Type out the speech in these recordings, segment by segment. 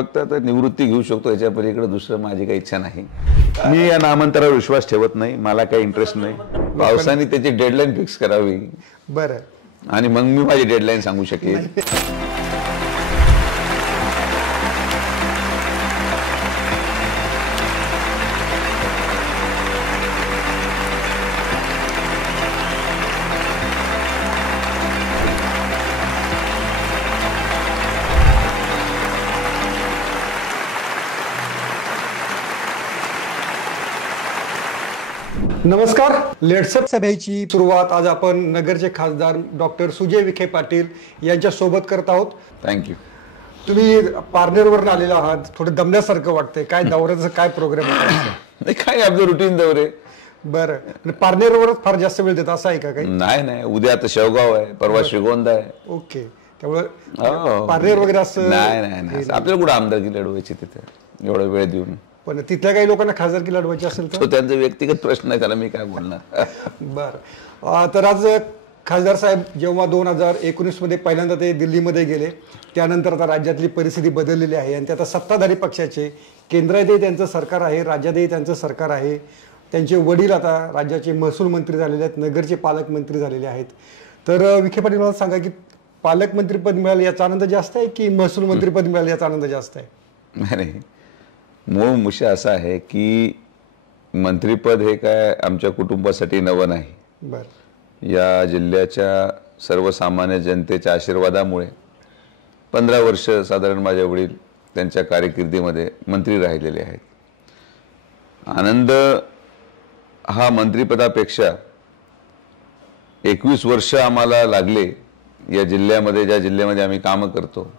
फक्त आता निवृत्ती घेऊ शकतो, याच्या पलीकडे दुसरं माझी काही इच्छा नाही. मी या नामांतरावर विश्वास ठेवत नाही, मला काही इंटरेस्ट नाही. पावसाने त्याची डेडलाईन फिक्स करावी बरं, आणि मग मी माझी डेडलाईन सांगू शकेन. नमस्कार. लेट्सअप सभेची सुरुवात आज आपण नगरचे खासदार डॉक्टर सुजय विखे पाटील यांच्या सोबत करत आहोत. थँक्यू. तुम्ही पारनेरवरून आलेला आहात, थोडं दमल्यासारखं वाटतंय. काय दौऱ्याचा काय प्रोग्राम आहे? नाही, काय आपलं रुटीन दौरे. बरं, पारनेरवरच फार जास्त वेळ देता असं आहे का काही? नाही, उद्या आता शेवगाव आहे, परवा श्रीगोंदा आहे. ओके, त्यामुळे पारनेर वगैरे असं नाही, आपल्याला कुठं आमदारकी लढवायची तिथे एवढा वेळ देऊन. पण तिथल्या काही लोकांना खासदारकी लढवायची असेल तर त्यांचा व्यक्तिगत प्रश्न आहे, त्याला मी काय बोलणार. बरं, तर आज खासदार साहेब जेव्हा 2019 मध्ये पहिल्यांदा ते दिल्लीमध्ये गेले, त्यानंतर आता राज्यातली परिस्थिती बदललेली आहे आणि ते आता सत्ताधारी पक्षाचे, केंद्रातही त्यांचं सरकार आहे, राज्यातही त्यांचं सरकार आहे. त्यांचे वडील आता राज्याचे महसूल मंत्री झालेले आहेत, नगरचे पालकमंत्री झालेले आहेत. तर विखे पाटील मला सांगा की पालकमंत्रीपद मिळालं याचा आनंद जास्त आहे की महसूल मंत्रीपद मिळालं याचा आनंद जास्त आहे? नाही, मूळ मुद्दा असा आहे की मंत्रीपद हे काय आमच्या कुटुंबासाठी नवं नाही. बरं, या जिल्ह्याच्या सर्वसामान्य जनतेच्या आशीर्वादामुळे 15 वर्ष साधारण माझे वडील त्यांच्या कारकिर्दीमध्ये मंत्री राहिलेले आहेत. आनंद हा मंत्रिपदापेक्षा 21 वर्ष आम्हाला लागले या जिल्ह्यामध्ये, ज्या जिल्ह्यामध्ये आम्ही कामं करतो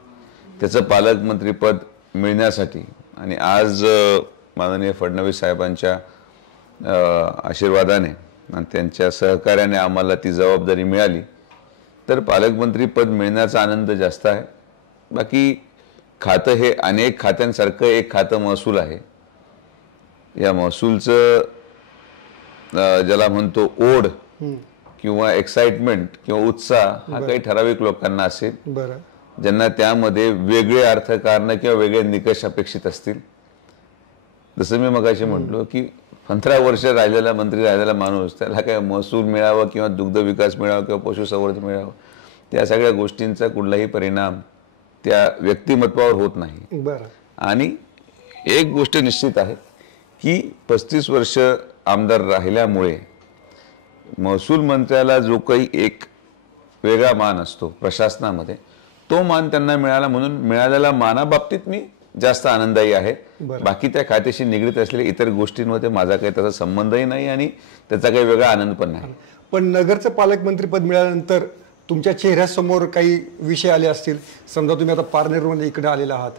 त्याचं पालकमंत्रीपद मिळण्यासाठी. आणि आज माननीय फडणवीस साहेबांच्या आशीर्वादाने आणि त्यांच्या सहकार्याने आम्हाला ती जबाबदारी मिळाली, तर पालकमंत्रीपद मिळण्याचा आनंद जास्त आहे. बाकी खातं हे अनेक खात्यांसारखं एक खातं महसूल आहे. या महसूलचं ज्याला म्हणतो ओढ किंवा एक्साइटमेंट किंवा उत्साह हा काही ठराविक लोकांना असेल. बरं, ज्यांना त्यामध्ये वेगळे अर्थकारण किंवा वेगळे निकष अपेक्षित असतील. जसं मी मगाशी म्हटलो की 15 वर्ष राहिलेला मंत्री राहिलेला माणूस, त्याला काय महसूल मिळावं किंवा दुग्ध विकास मिळावा किंवा पशुसंवर्धन मिळावं, त्या सगळ्या गोष्टींचा कुठलाही परिणाम त्या व्यक्तिमत्वावर होत नाही. बरं, आणि एक गोष्ट निश्चित आहे की 35 वर्ष आमदार राहिल्यामुळे महसूल मंत्र्याला जो काही एक वेगळा मान असतो प्रशासनामध्ये, तो मान त्यांना मिळाला. म्हणून मिळालेल्या मानाबाबतीत मी जास्त आनंदायी आहे. बाकी त्या खात्याशी निगडीत असलेल्या इतर गोष्टींमध्ये माझा काही त्याचा संबंधही नाही आणि त्याचा काही वेगळा आनंद पण नाही. पण नगरचं पालकमंत्रीपद मिळाल्यानंतर तुमच्या चेहऱ्यासमोर काही विषय आले असतील. समजा तुम्ही आता पारनेरमध्ये इकडे आलेला आहात,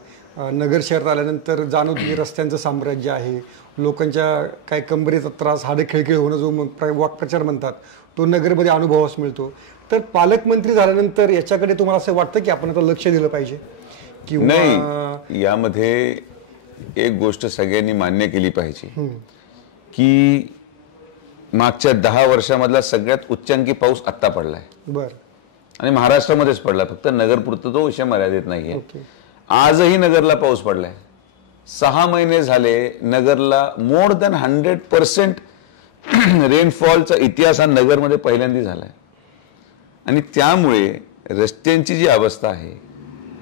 नगर शहरात आल्यानंतर जाणवतं की रस्त्यांचं साम्राज्य आहे, लोकांच्या काय कंबरेचा त्रास, हाडे खिळखिळ होणं जो वाक्प्रचार म्हणतात, तो नगरमध्ये अनुभवास मिळतो. तर पालकमंत्री झाल्यानंतर याच्याकडे तुम्हाला असं वाटतं की आपण आता लक्ष दिलं पाहिजे किंवा नाही? यामध्ये एक गोष्ट सगळ्यांनी मान्य केली पाहिजे की मागच्या 10 वर्षामधला सगळ्यात उच्चांकी पाऊस आत्ता पडलाय. बरं, आणि महाराष्ट्रामध्येच पडला, फक्त नगरपुरतं तो विषय मर्यादित नाहीये. आजही नगरला पाऊस पडलाय. 6 महिने झाले नगरला मोर दॅन 100% रेनफॉलचा इतिहास हा नगरमध्ये पहिल्यांदा झालाय. आणि त्यामुळे रस्त्यांची जी अवस्था आहे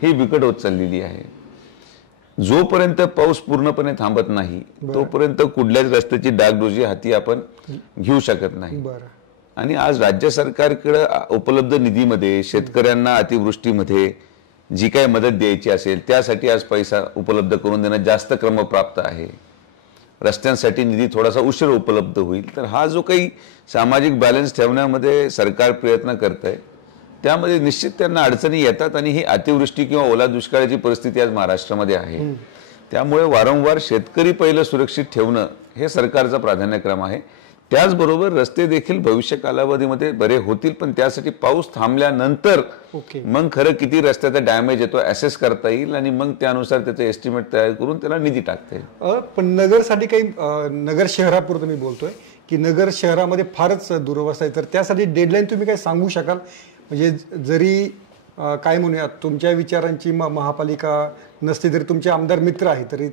ही बिकट होत चाललेली आहे. जोपर्यंत पाऊस पूर्णपणे थांबत नाही तोपर्यंत कुठल्याच रस्त्याची डागडुजी हाती आपण घेऊ शकत नाही. आणि आज राज्य सरकारकडे उपलब्ध निधीमध्ये शेतकऱ्यांना अतिवृष्टीमध्ये जी काही मदत द्यायची असेल त्यासाठी आज पैसा उपलब्ध करून देणं जास्त क्रमप्राप्त आहे. रस्त्यांसाठी निधी थोडासा उशीर उपलब्ध होईल. तर हा जो काही सामाजिक बॅलन्स ठेवण्यामध्ये सरकार प्रयत्न करत आहे त्यामध्ये निश्चित त्यांना अडचणी येतात. आणि ही अतिवृष्टी किंवा ओला दुष्काळाची परिस्थिती आज महाराष्ट्रामध्ये आहे. त्यामुळे वारंवार शेतकरी पहिलं सुरक्षित ठेवणं हे सरकारचा प्राधान्यक्रम आहे. त्याचबरोबर रस्ते देखील भविष्य कालावधीमध्ये बरे होतील, पण त्यासाठी पाऊस थांबल्यानंतर मग खरं किती रस्त्याचा डॅमेज येतो असेस करता येईल आणि मग त्यानुसार त्याचं एस्टिमेट तयार करून त्याला निधी टाकता येईल. पण नगरसाठी काही, नगर शहरापुरतं मी बोलतोय की नगर शहरामध्ये फारच दुरवस्था आहे, तर त्यासाठी डेडलाईन तुम्ही काय सांगू शकाल? म्हणजे जरी काय म्हणूयात तुमच्या विचारांची महापालिका नसली तरी तुमचे आमदार मित्र आहेत तरी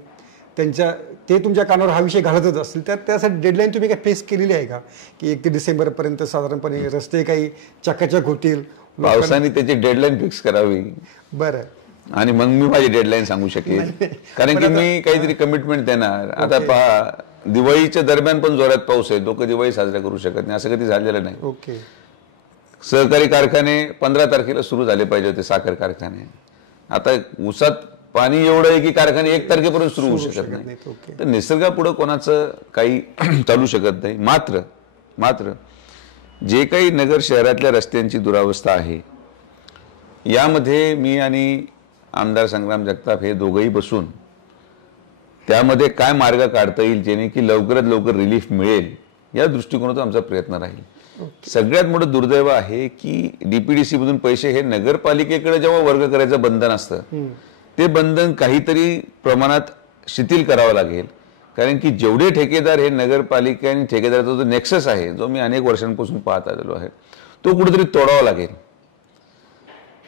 ते तुमच्या कानावर हा विषय घालतच असतील तर त्यासाठी डेडलाईन तुम्ही काय फेस केलेली आहे का की 1 डिसेंबरपर्यंत साधारणपणे रस्ते काही चकाचक होतील? पावसाने त्याची डेडलाईन फिक्स करावी. बरं. आणि मग मी माझी डेडलाईन सांगू शकेल कारण की मी काहीतरी कमिटमेंट देणार. आता पहा, दिवाळीच्या दरम्यान पण जोरात पाऊस आहे, लोक दिवाळी साजरा करू शकत नाही, असं कधी झालेलं नाही. ओके. सहकारी कारखाने 15 तारखेला सुरू झाले पाहिजे होते, साखर कारखाने. आता ऊसात पाणी एवढं आहे की कारखाने 1 तारखेपर्यंत सुरू होऊ शकत नाही. तर निसर्गापुढे कोणाचं काही चालू शकत नाही. मात्र जे काही नगर शहरातल्या रस्त्यांची दुरावस्था आहे यामध्ये मी आणि आमदार संग्राम जगताप हे दोघंही बसून त्यामध्ये काय मार्ग काढता येईल जेणे की लवकरात लवकर रिलीफ मिळेल या दृष्टिकोनातून आमचा प्रयत्न राहील. सगळ्यात मोठं दुर्दैव आहे की डीपीडीसी मधून पैसे हे नगरपालिकेकडे जेव्हा वर्ग करायचं बंधन असतं ते बंधन काहीतरी प्रमाणात शिथिल करावं लागेल. कारण की जेवढे ठेकेदार हे नगरपालिका आणि ठेकेदाराचा जो नेक्सस आहे जो मी अनेक वर्षांपासून पाहत आलेलो आहे तो कुठेतरी तोडावा लागेल.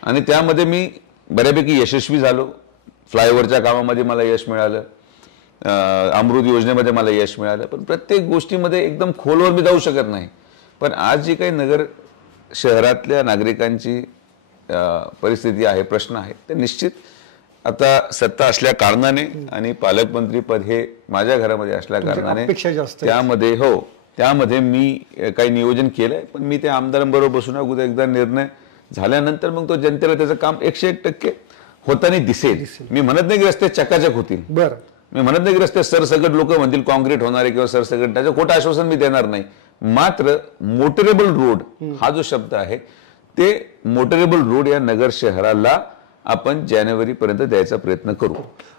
आणि त्यामध्ये मी बऱ्यापैकी यशस्वी झालो. फ्लायओव्हरच्या कामामध्ये मला यश मिळालं, अमृत योजनेमध्ये मला यश मिळालं. पण प्रत्येक गोष्टीमध्ये एकदम खोलवर मी जाऊ शकत नाही. पण आज जी काही नगर शहरातल्या नागरिकांची परिस्थिती आहे, प्रश्न आहे, ते निश्चित आता सत्ता असल्या कारणाने आणि पालकमंत्री पद हे माझ्या घरामध्ये असल्या कारणाने त्यामध्ये मी काही नियोजन केलंय. पण मी त्या आमदारांबरोबर बसून अगोदर एकदा निर्णय झाल्यानंतर मग तो जनतेला त्याचं काम 101% होताना दिसेल. मी म्हणत नाही की रस्ते चकाचक होतील, बरं, मी म्हणत नाही की रस्ते सरसकट लोक म्हणतील कॉन्क्रीट होणार आहे किंवा सरसकट, त्याचं खोटं आश्वासन मी देणार नाही. मात्र मोटरेबल रोड हा जो शब्द आहे ते मोटरेबल रोड या नगर शहराला आपण जानेवारीपर्यंत द्यायचा प्रयत्न करू.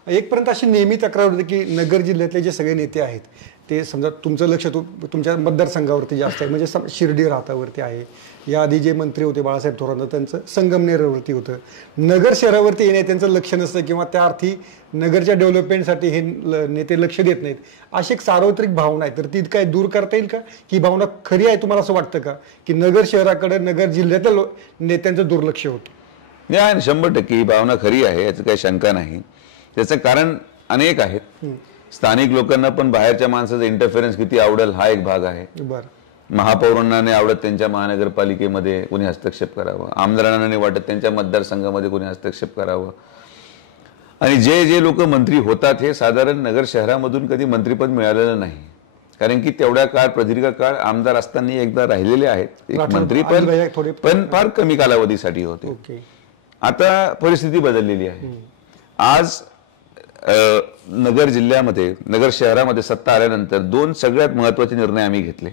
एकपर्यंत अशी नेहमी तक्रार होती की नगर जिल्ह्यातले जे सगळे नेते आहेत ते समजा तुमचं लक्ष तुमच्या मतदारसंघावरती जास्त आहे, म्हणजे शिर्डी राहतावरती आहे. याआधी जे मंत्री होते बाळासाहेब थोरात त्यांचं संगमनेरवरती होतं. नगर शहरावरती येणे त्यांचं लक्ष नसतं किंवा त्या अर्थी नगरच्या डेव्हलपमेंटसाठी हे नेते लक्ष देत नाहीत, अशी एक सार्वत्रिक भावना आहे. तर ती काय दूर करता येईल का? ही भावना खरी आहे तुम्हाला असं वाटतं का की नगर शहराकडे नगर जिल्ह्यातल्या नेत्यांचं दुर्लक्ष होतं? नाही, 100% ही भावना खरी आहे, याचं काही शंका नाही. त्याचं कारण अनेक आहेत. स्थानिक लोकांना पण बाहेरच्या माणसाचं इंटरफेरन्स किती आवडेल हा एक भाग आहे. बरं. महापौरांना नाही आवडत त्यांच्या महानगरपालिकेमध्ये कोणी हस्तक्षेप करावं, आमदारांना नाही वाटत त्यांच्या मतदारसंघामध्ये कोणी हस्तक्षेप करावं. आणि जे जे लोक मंत्री होतात हे साधारण नगर शहरामधून कधी मंत्रीपद मिळालेलं नाही. कारण की तेवढ्या काळ प्रदीर्घ काळ आमदार असताना एकदा राहिलेले आहेत. एक मंत्रीपद पण फार कमी कालावधीसाठी होते. आता परिस्थिती बदललेली आहे. आज नगर जिल्ह्यामध्ये नगर शहरामध्ये सत्ता आल्यानंतर 2 सगळ्यात महत्वाचे निर्णय आम्ही घेतले.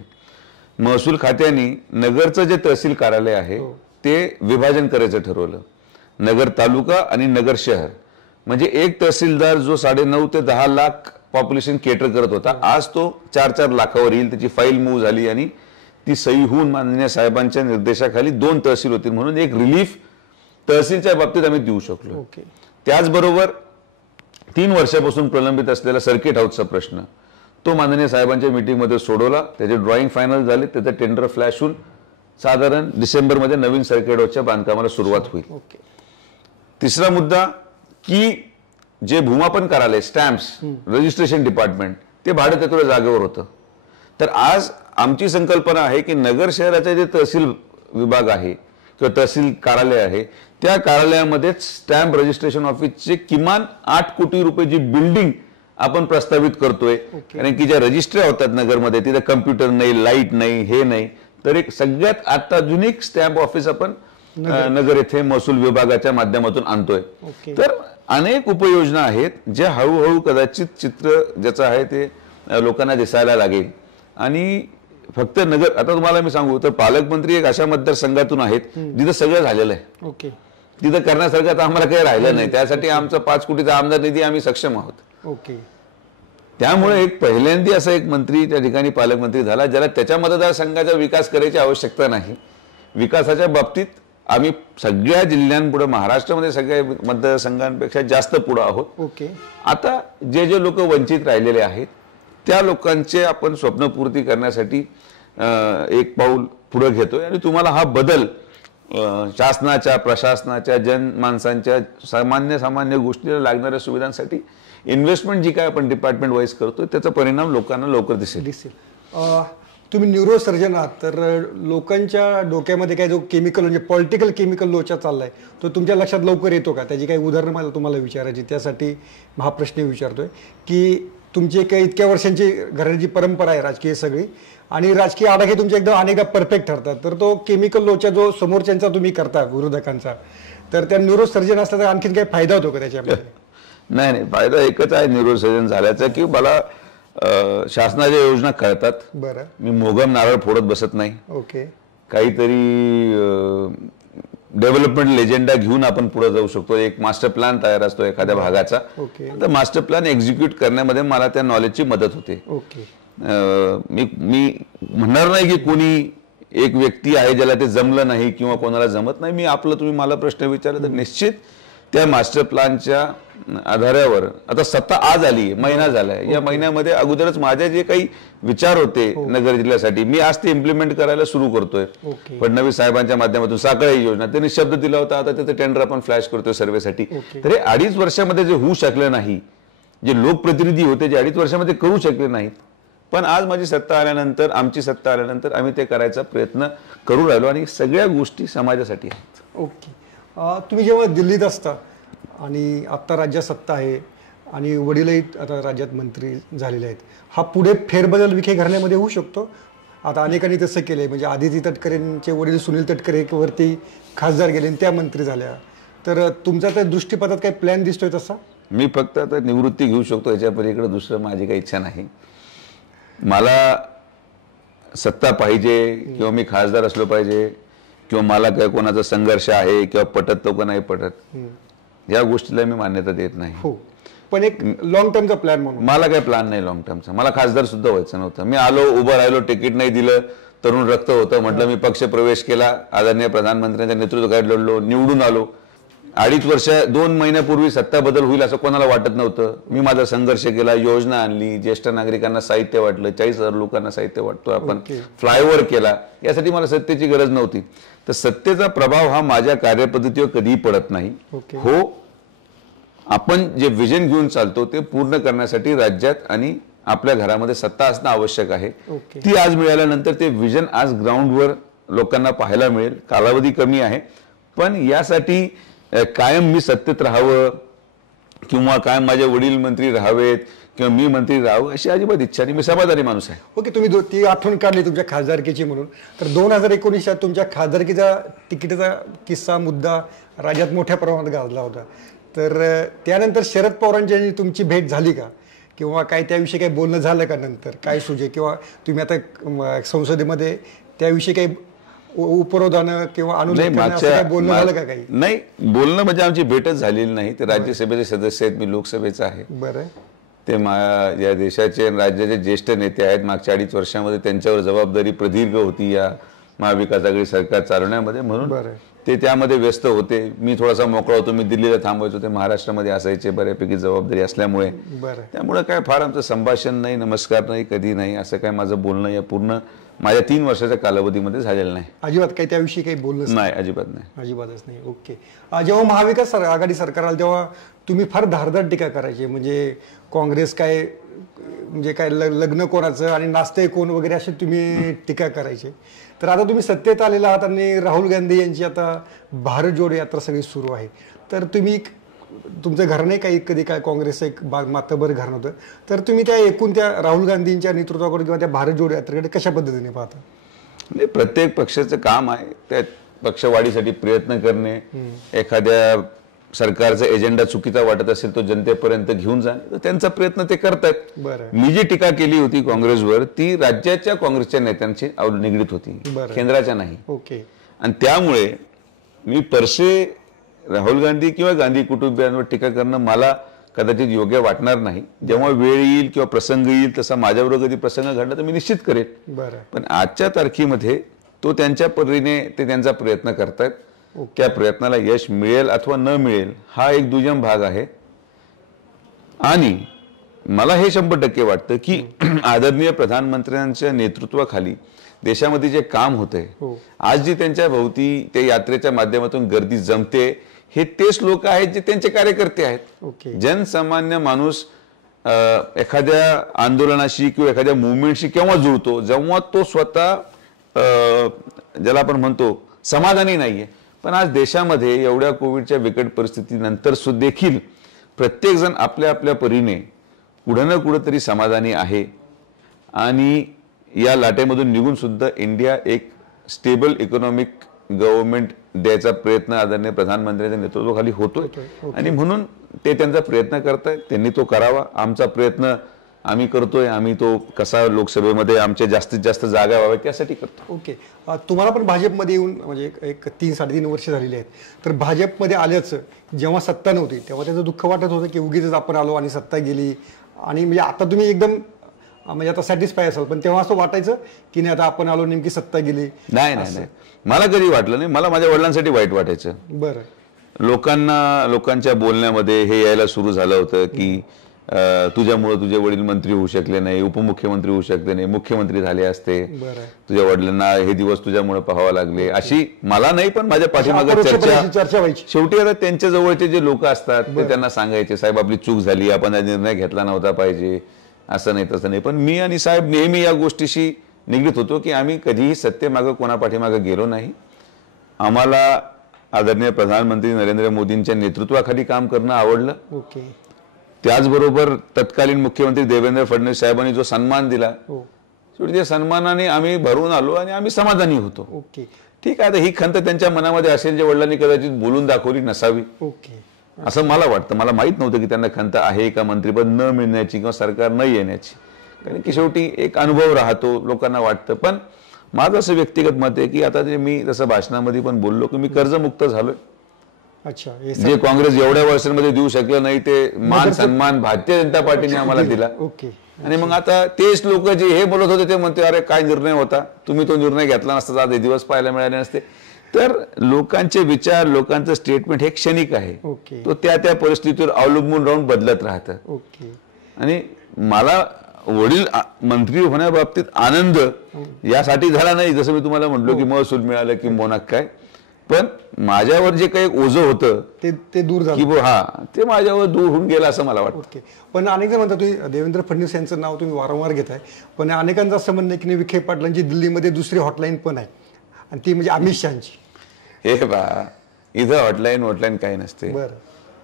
महसूल खात्याने नगरचं जे तहसील कार्यालय आहे ते विभाजन करायचं ठरवलं. नगर तालुका आणि नगर शहर म्हणजे एक तहसीलदार जो 9.5 ते 10 लाख पॉप्युलेशन केटर करत होता आज तो 4-4 लाखावर येईल. त्याची फाईल मूव्ह झाली आणि ती सही होऊन माननीय साहेबांच्या निर्देशाखाली 2 तहसील होतील म्हणून एक रिलीफ तहसीलच्या बाबतीत आम्ही देऊ शकलो. त्याचबरोबर 3 वर्षापासून प्रलंबित असलेला सर्किट हाऊसचा प्रश्न तो माननीय साहेबांच्या मीटिंगमध्ये सोडवला. त्याचे ड्रॉइंग फायनल झाले, त्याचं टेंडर फ्लॅश होऊन साधारण डिसेंबरमध्ये नवीन सर्किट हाऊसच्या बांधकामाला सुरुवात होईल. तिसरा मुद्दा की जे भूमापन कार्यालय स्टॅम्प्स रजिस्ट्रेशन डिपार्टमेंट ते भाडेतत्त्वाच्या जागेवर होतं. तर आज आमची संकल्पना आहे की नगर शहराचे जे तहसील विभाग आहे किंवा तहसील कार्यालय आहे त्या कार्यालयामध्ये स्टॅम्प रजिस्ट्रेशन ऑफिसचे किमान 8 कोटी रुपयाची बिल्डिंग आपण प्रस्तावित करतोय. कारण की ज्या रजिस्ट्र्या होतात नगरमध्ये तिथे कम्प्युटर नाही, लाईट नाही, हे नाही, तर एक सगळ्यात अत्याधुनिक स्टॅम्प ऑफिस आपण नगर येथे महसूल विभागाच्या माध्यमातून आणतोय. तर अनेक उपयोजना आहेत ज्या हळूहळू कदाचित चित्र ज्याचं आहे ते लोकांना दिसायला लागेल. आणि फक्त नगर आता तुम्हाला मी सांगू तर पालकमंत्री एक अशा मतदारसंघातून आहेत जिथं सगळं झालेलं आहे. तिथं करण्यासारखं आता आम्हाला काही राहिलं नाही. त्यासाठी आमचा 5 कोटीचा आमदार निधी आम्ही सक्षम आहोत. त्यामुळे एक पहिल्यांदा असा एक मंत्री त्या ठिकाणी पालकमंत्री झाला ज्याला त्याच्या मतदारसंघाचा विकास करायची आवश्यकता नाही. विकासाच्या बाबतीत आम्ही सगळ्या जिल्ह्यांपुढे महाराष्ट्रामध्ये सगळ्या मतदारसंघांपेक्षा जास्त पुढे आहोत. आता जे जे लोक वंचित राहिलेले आहेत त्या लोकांचे आपण स्वप्नपूर्ती करण्यासाठी एक पाऊल पुढे घेतोय. आणि तुम्हाला हा बदल शासनाच्या, प्रशासनाच्या, जनमानसांच्या सामान्य गोष्टीला लागणाऱ्या सुविधांसाठी इन्व्हेस्टमेंट जी काय आपण डिपार्टमेंट वाईज करतो त्याचा परिणाम लोकांना लवकर दिसेल. तुम्ही न्यूरोसर्जन आहात, तर लोकांच्या डोक्यामध्ये काय जो केमिकल म्हणजे पॉलिटिकल केमिकल लोचा चाललाय तो तुमच्या लक्षात लवकर येतो का? त्याची काही उदाहरणं मला तुम्हाला विचारायची, त्यासाठी हा प्रश्न विचारतोय की तुमची काही इतक्या वर्षांची घराण्याची परंपरा आहे राजकीय सगळी, आणि राजकीय आडाखे तुमचे एकदम अनेकदा परफेक्ट ठरतात, तर तो केमिकल लोचा जो समोरच्यांचा तुम्ही करता विरोधकांचा, तर त्या न्यूरोसर्जन असला तर आणखीन काही फायदा होतो का त्याच्यामध्ये? नाही, फायदा एकच आहे न्यूरोसर्जन झाल्याचा की मला शासनाच्या योजना कळतात. बरं. मी मोगम नारळ फोडत बसत नाही. ओके. काहीतरी डेव्हलपमेंट एजेंडा घेऊन आपण पुढे जाऊ शकतो. एक मास्टर प्लॅन तयार असतो एखाद्या भागाचा, तर मास्टर प्लॅन एक्झिक्यूट करण्यामध्ये मला त्या नॉलेजची मदत होते. ओके. मी म्हणणार नाही की कोणी एक व्यक्ती आहे ज्याला ते जमलं नाही किंवा कोणाला जमत नाही. मी तुम्ही मला प्रश्न विचारला तर निश्चित त्या मास्टर प्लॅनच्या आधारावर आता सत्ता आज आली, महिना झालाय, या महिन्यामध्ये अगोदरच माझे जे काही विचार होते नगर जिल्ह्यासाठी मी आज ते इम्प्लिमेंट करायला सुरू करतोय. फडणवीस साहेबांच्या माध्यमातून साखळी योजना त्यांनी शब्द दिला होता, आता त्याचं टेंडर आपण फ्लॅश करतोय सर्वेसाठी. तर हे 2.5 वर्षामध्ये जे होऊ शकलं नाही, जे लोकप्रतिनिधी होते जे 2.5 वर्षामध्ये करू शकले नाहीत, पण आज माझी सत्ता आल्यानंतर, आमची सत्ता आल्यानंतर आम्ही ते करायचा प्रयत्न करू राहिलो आणि सगळ्या गोष्टी समाजासाठी आहेत. ओके. तुम्ही जेव्हा दिल्लीत असता आणि आत्ता राज्यात सत्ता आहे आणि वडीलही आता राज्यात मंत्री झालेले आहेत, हा पुढे फेरबदल विखे घराण्यामध्ये होऊ शकतो? आता अनेकांनी तसं केलंय, म्हणजे आदिती तटकरेंचे वडील सुनील तटकरे वरती खासदार गेले आणि त्या मंत्री झाल्या, तर तुमचा त्या दृष्टीपथात काही प्लॅन दिसतोय तसा? मी फक्त आता निवृत्ती घेऊ शकतो, याच्या पलीकडे दुसरं माझी काही इच्छा नाही. मला सत्ता पाहिजे किंवा मी खासदार असलो पाहिजे किंवा मला काय कोणाचा संघर्ष आहे किंवा पटत तो का नाही पटत, या गोष्टीला मी मान्यता देत नाही. हो, पण एक लॉंग टर्मचा प्लॅन म्हणून मला काही प्लॅन नाही लॉंग टर्मचा. मला खासदार सुद्धा व्हायचं नव्हतं. मी आलो, उभं राहिलो, तिकीट नाही दिलं, तरुण रक्त होतं, म्हटलं मी पक्ष प्रवेश केला, आदरणीय प्रधानमंत्र्यांच्या नेतृत्वाखाली लढलो, निवडून आलो. 2.5 वर्ष 2 महिन्यापूर्वी सत्ता बदल होईल असं कोणाला वाटत नव्हतं. मी माझा संघर्ष केला, योजना आणली, ज्येष्ठ नागरिकांना साहित्य वाटलं, 40,000 लोकांना साहित्य वाटतो आपण, फ्लायओव्हर केला. यासाठी मला सत्तेची गरज नव्हती. तर सत्तेचा प्रभाव हा माझ्या कार्यपद्धतीवर कधीही पडत नाही. हो, आपण जे विजन घेऊन चालतो ते पूर्ण करण्यासाठी राज्यात आणि आपल्या घरामध्ये सत्ता असणं आवश्यक आहे. ती आज मिळाल्यानंतर ते विजन आज ग्राउंडवर लोकांना पाहायला मिळेल. कालावधी कमी आहे, पण यासाठी कायम मी सत्तेत राहावं किंवा कायम माझे वडील मंत्री राहावेत किंवा मी मंत्री राहावं अशी अजिबात इच्छा नाही. मी समाधानी माणूस आहे. ओके. तुम्ही ती आठवण काढली तुमच्या खासदारकीची म्हणून, तर 2019 तुमच्या खासदारकीचा तिकिटाचा किस्सा मुद्दा राज्यात मोठ्या प्रमाणात गाजला होता. तर त्यानंतर शरद पवारांची तुमची भेट झाली का, किंवा काय त्याविषयी काही बोलणं झालं का? नंतर काय सुजे, किंवा तुम्ही आता संसदेमध्ये त्याविषयी काही उपरोधानं किंवा बोलणं झालं का? काही नाही, बोलणं म्हणजे आमची भेटच झालेली नाही. ते राज्यसभेचे सदस्य आहेत, मी लोकसभेचा आहे. बरं. ते या देशाचे राज्याचे ज्येष्ठ नेते आहेत. मागच्या 2.5 वर्षामध्ये त्यांच्यावर जबाबदारी प्रदीर्घ होती या महाविकास आघाडी सरकार चालवण्यामध्ये, म्हणून ते त्यामध्ये व्यस्त होते. मी थोडासा मोकळा होतो, मी दिल्लीला थांबायचो, ते महाराष्ट्रामध्ये असायचे बऱ्यापैकी जबाबदारी असल्यामुळे. त्यामुळे काय फार आमचं संभाषण नाही, नमस्कार नाही, कधी नाही, असं काय माझं बोलणं या पूर्ण माझ्या 3 वर्षाच्या कालावधीमध्ये झालेलं नाही. अजिबात काही त्याविषयी काही बोलणं नाही? अजिबात नाही, अजिबातच नाही. ओके. जेव्हा महाविकास आघाडी सरकार आलं तेव्हा तुम्ही फार धारदार टीका करायची, म्हणजे काँग्रेस काय, म्हणजे काय लग्न कोणाचं आणि नाचतंय कोण वगैरे अशी तुम्ही टीका करायची. तर आता तुम्ही सत्तेत आलेला आहात आणि राहुल गांधी यांची आता भारत जोडो यात्रा सगळी सुरू आहे, तर तुम्ही तुमचं घर नाही काही कधी काय काँग्रेसचं एक मातबर घर नव्हतं, तर तुम्ही त्या एकूण त्या राहुल गांधींच्या नेतृत्वाकडे किंवा त्या भारत जोडो यात्रेकडे कशा पद्धतीने पाहता? म्हणजे प्रत्येक पक्षाचं काम आहे त्या पक्षवाढीसाठी प्रयत्न करणे. एखाद्या सरकारचा एजेंडा चुकीचा वाटत असेल तो जनतेपर्यंत घेऊन जाणे, तर त्यांचा प्रयत्न ते करतायत. मी जी टीका केली होती काँग्रेसवर ती राज्याच्या काँग्रेसच्या नेत्यांची निगडीत होती, केंद्राच्या नाही. ओके. आणि त्यामुळे मी परसे राहुल गांधी किंवा गांधी कुटुंबियांवर टीका करणं मला कदाचित योग्य वाटणार नाही. जेव्हा वेळ येईल किंवा प्रसंग येईल तसा माझ्याबरोबर कधी प्रसंग घडला तर मी निश्चित करेन. पण आजच्या तारखेमध्ये तो त्यांच्या परीने ते त्यांचा प्रयत्न करतायत. त्या प्रयत्नाला यश मिळेल अथवा न मिळेल हा एक दुय्यम भाग आहे. आणि मला हे 100% वाटतं की आदरणीय प्रधानमंत्र्यांच्या नेतृत्वाखाली देशामध्ये जे काम होतंय, आज जी त्यांच्या भोवती ते यात्रेच्या माध्यमातून गर्दी जमते, हे तेच लोक आहेत जे त्यांचे कार्यकर्ते आहेत. जनसामान्य माणूस एखाद्या आंदोलनाशी किंवा एखाद्या मुवमेंटशी केव्हा जुळतो, जेव्हा तो स्वतः ज्याला आपण म्हणतो समाधानी नाहीये. पण आज देशामध्ये एवढ्या कोविडच्या बिकट परिस्थितीनंतर सुद्धा देखील प्रत्येक जण आपल्या आपल्या परीने कुठं ना कुठंतरी समाधानी आहे. आणि या लाटेमधून निघून सुद्धा इंडिया एक स्टेबल इकॉनॉमिक गव्हर्नमेंट द्यायचा प्रयत्न आदरणीय प्रधानमंत्र्यांच्या नेतृत्वाखाली होतोय. आणि म्हणून ते त्यांचा प्रयत्न करतायत, त्यांनी तो करावा. आमचा प्रयत्न आम्ही करतोय, आम्ही तो कसा लोकसभेमध्ये आमच्या जास्तीत जास्त जागा व्हाव्यात त्यासाठी करतो. ओके, तुम्हाला पण भाजपमध्ये येऊन म्हणजे एक 3-3.5 वर्ष झालेली आहेत. तर भाजपमध्ये आल्याचं जेव्हा सत्ता नव्हती तेव्हा त्याचं दुःख वाटत होतं की उगीच आपण आलो आणि सत्ता गेली. आणि म्हणजे आता तुम्ही एकदम म्हणजे आता सॅटिस्फाय असाल, पण तेव्हा असं वाटायचं की नाही आता आपण आलो नेमकी सत्ता गेली? नाही नाही नाही, मला कधी वाटलं नाही. मला माझ्या वडिलांसाठी वाईट वाटायचं. बरं, लोकांच्या बोलण्यामध्ये हे यायला सुरू झालं होतं की तुझ्यामुळे तुझे वडील मंत्री होऊ शकले नाही, उपमुख्यमंत्री होऊ शकले नाही, मुख्यमंत्री झाले असते, तुझ्या वडिलांना हे दिवस तुझ्यामुळे पाहावे लागले, अशी मला नाही पण माझ्या पाठीमागे चर्चा व्हायची. शेवटी आता त्यांच्या जवळचे जे लोक असतात ते त्यांना सांगायचे, साहेब आपली चूक झाली, आपण हा निर्णय घेतला नव्हता पाहिजे, असं नाही तसं नाही. पण मी आणि साहेब नेहमी या गोष्टीशी निगडीत होतो की आम्ही कधीही सत्तेमागं कोणा पाठीमागं गेलो नाही. आम्हाला आदरणीय प्रधानमंत्री नरेंद्र मोदींच्या नेतृत्वाखाली काम करणं आवडलं. त्याचबरोबर तत्कालीन मुख्यमंत्री देवेंद्र फडणवीस साहेबांनी जो सन्मान दिला, शेवटी त्या सन्मानाने आम्ही भरून आलो आणि आम्ही समाधानी होतो. ठीक आहे, आता ही खंत त्यांच्या मनामध्ये असेल जे वडिलांनी कदाचित बोलून दाखवली नसावी असं मला वाटतं. मला माहित नव्हतं की त्यांना खंत आहे का मंत्रिपद न मिळण्याची किंवा सरकार न येण्याची, कारण की शेवटी एक अनुभव राहतो, लोकांना वाटतं. पण माझं असं व्यक्तिगत मत आहे की आता जे मी जसं भाषणामध्ये पण बोललो की मी कर्जमुक्त झालोय. जे काँग्रेस एवढ्या वर्षांमध्ये देऊ शकलं नाही ते मान सन्मान भारतीय जनता पार्टीने आम्हाला दिला. आणि मग आता तेच लोक जे हे बोलत होते ते म्हणते अरे काय निर्णय होता, तुम्ही तो निर्णय घेतला नसता आज हे दिवस पाहायला मिळाले नसते. तर लोकांचे विचार, लोकांचं स्टेटमेंट हे क्षणिक आहे, तो त्या परिस्थितीवर अवलंबून राहून बदलत राहतं. आणि मला वडील मंत्री होण्याबाबतीत आनंद यासाठी झाला नाही, जसं मी तुम्हाला म्हटलो की महसूल मिळालं की मोना काय, पण माझ्यावर जे काही ओझं होतं ते दूर झालं की ते माझ्यावर दूर होऊन गेलं असं मला वाटतं. पण अनेक जण म्हणतात तुम्ही देवेंद्र फडणवीस यांचं नाव तुम्ही वारंवार घेताय, पण अनेकांचं असं म्हणणं आहे की विखे पाटलांची दिल्लीमध्ये दुसरी हॉटलाईन पण आहे आणि ती म्हणजे अमित शहाची. हे इथं हॉटलाईन काही नसते.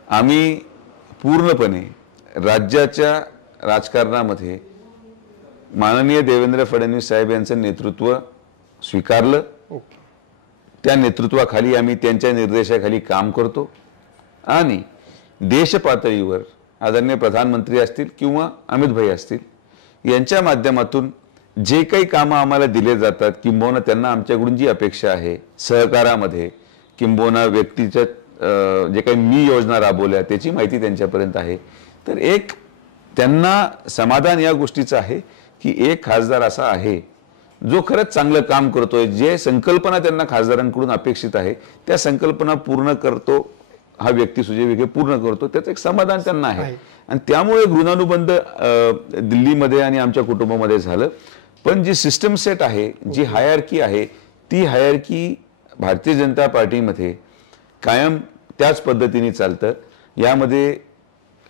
आम्ही पूर्णपणे राज्याच्या राजकारणामध्ये माननीय देवेंद्र फडणवीस साहेब यांचं नेतृत्व स्वीकारलं. त्या नेतृत्वाखाली आम्ही त्यांच्या निर्देशाखाली काम करतो आणि देश पातळीवर आदरणीय प्रधानमंत्री असतील किंवा अमित भाई असतील यांच्या माध्यमातून जे काही कामं आम्हाला दिले जातात, किंबहुना त्यांना आमच्याकडून जी अपेक्षा आहे सहकारामध्ये, किंबहुना व्यक्तीच्या जे काही मी योजना राबवल्या त्याची माहिती त्यांच्यापर्यंत आहे. तर एक त्यांना समाधान या गोष्टीचं आहे की एक खासदार असा आहे जो खरंच चांगलं काम करतोय, जे संकल्पना त्यांना खासदारांकडून अपेक्षित आहे त्या संकल्पना पूर्ण करतो, हा व्यक्ती सुजय विखे पूर्ण करतो, त्याचं एक समाधान त्यांना आहे. आणि त्यामुळे ऋणानुबंध दिल्लीमध्ये आणि आमच्या कुटुंबामध्ये झालं. पण जी सिस्टम सेट आहे, जी हायरार्की आहे, ती हायरार्की भारतीय जनता पार्टीमध्ये कायम त्याच पद्धतीने चालतं. यामध्ये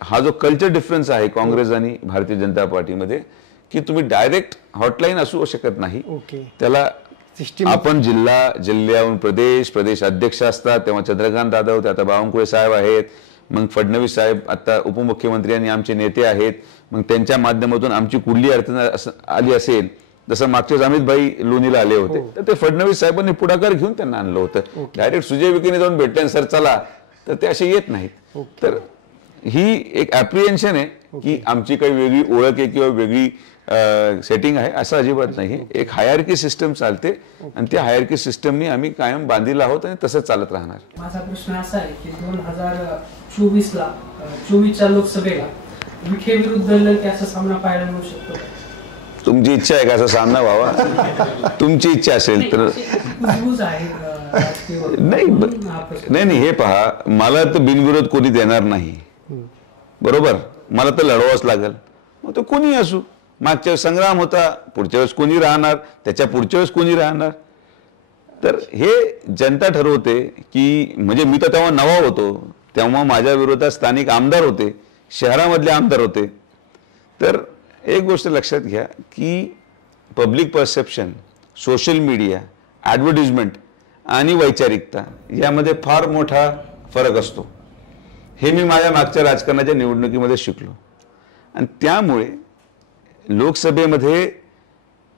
हा जो कल्चर डिफरन्स आहे काँग्रेस आणि भारतीय जनता पार्टीमध्ये की तुम्ही डायरेक्ट हॉटलाईन असू शकत नाही, त्याला आपण जिल्ह्याहून प्रदेश अध्यक्ष असतात, तेव्हा चंद्रकांत दादा होते, आता बावनकुळे साहेब आहेत, मग फडणवीस साहेब आता उपमुख्यमंत्री आणि आमचे नेते आहेत, मग त्यांच्या माध्यमातून आमची कुठली अडचण आली असेल, जसं मागच्याच अमित भाई लोणीला आले होते तर ते फडणवीस साहेबांनी पुढाकार घेऊन त्यांना आणलं होतं. डायरेक्ट सुजय विखेने जाऊन भेटले सर चला, तर ते असे येत नाहीत. तर ही एक ॲप्रिहेन्शन आहे की आमची काही वेगळी ओळख आहे किंवा वेगळी सेटिंग आहे असं अजिबात नाही. एक हायरार्की सिस्टम चालते आणि त्या हायरार्की सिस्टमनी आम्ही कायम बांधलेला आहोत आणि तसंच चालत राहणार. माझा प्रश्न असा आहे की 2024च्या लोकसभेला विखे विरुद्ध लढत असा सामना पाहायला मिळू शकतो? तुमची इच्छा आहे का असा सामना व्हावा? तुमची इच्छा असेल तर नाही, हे पहा, मला तर बिनविरोध कोणी देणार नाही, बरोबर, मला तर लढवाच लागेल, मग तो कोणी असू. मागच्या वेळेस संग्राम होता, पुढच्या वेळेस कोणी राहणार, त्याच्या पुढच्या वेळेस कोणी राहणार. तर हे जनता ठरवते की, म्हणजे मी तर तेव्हा नवा होतो, तेव्हा माझ्या विरोधात स्थानिक आमदार होते, शहरामधले आमदार होते. तर एक गोष्ट लक्षात घ्या की public perception, social media, advertisement आणि वैचारिकता यामध्ये फार मोठा फरक असतो. हे मी माझ्या मागच्या राजकारणाच्या निवडणुकीमध्ये शिकलो. आणि त्यामुळे लोकसभेमध्ये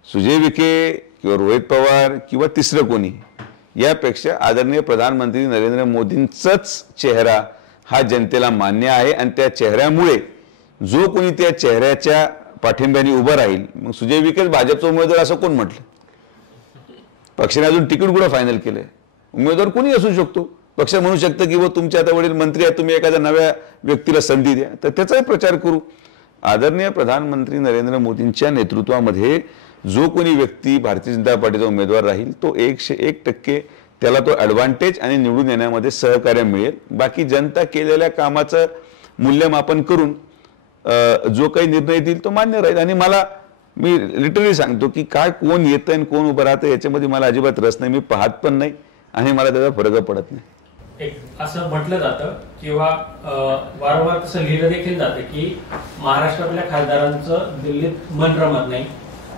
सुजय विखे किंवा रोहित पवार किंवा तिसरं कोणी यापेक्षा आदरणीय प्रधानमंत्री नरेंद्र मोदींचाच चेहरा हा जनतेला मान्य आहे. आणि त्या चेहऱ्यामुळे जो कोणी त्या चेहऱ्याच्या पाठिंब्याने उभं राहील, मग सुजय विखेच भाजपचा उमेदवार असं कोण म्हटलं? पक्षाने अजून तिकीट कुठं फायनल केलंय? उमेदवार कोणी असू शकतो. पक्ष म्हणू शकतं की तुमचे आता वडील मंत्री आहेत, तुम्ही एखाद्या नव्या व्यक्तीला संधी द्या, तर त्याचाही प्रचार करू. आदरणीय प्रधानमंत्री नरेंद्र मोदींच्या नेतृत्वामध्ये जो कोणी व्यक्ती भारतीय जनता पार्टीचा उमेदवार राहील तो 101% त्याला तो ॲडव्हान्टेज आणि निवडून येण्यामध्ये सहकार्य मिळेल. बाकी जनता केलेल्या कामाचं मूल्यमापन करून जो काही निर्णय देईल तो मान्य राहील. आणि मी लिटरली सांगतो की काय कोण येतं आणि कोण उभं राहतं याच्यामध्ये मला अजिबात रस नाही. मी पाहत पण नाही आणि मला त्याचा फरक पडत नाही. एक असं म्हटलं जातं किंवा वारंवार तसं लिहिलं देखील जातं की महाराष्ट्रातल्या खासदारांचं दिल्लीत मन रमत नाही.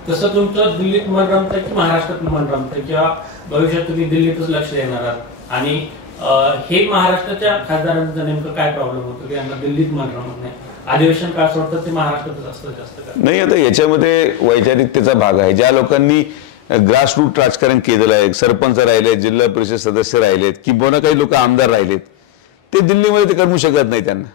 तसं तुमचं दिल्लीत मन रमतं की महाराष्ट्रात मन रमतं, किंवा भविष्यात तुम्ही दिल्लीतच लक्ष देणार आहात? आणि हे महाराष्ट्राच्या खासदारांचं नेमकं काय प्रॉब्लेम होतो की यांना दिल्लीत मन रमत नाही? अधिवेशन काळ सोडतात ते महाराष्ट्रातच असतं जास्त का? नाही, आता याच्यामध्ये वैचारिकतेचा भाग आहे. ज्या लोकांनी ग्रासरूट राजकारण केलेलं आहे, सरपंच राहिलेत, जिल्हा परिषद सदस्य राहिलेत, किंवा काही लोक आमदार राहिलेत, ते दिल्लीमध्ये ते करू शकत नाही. त्यांना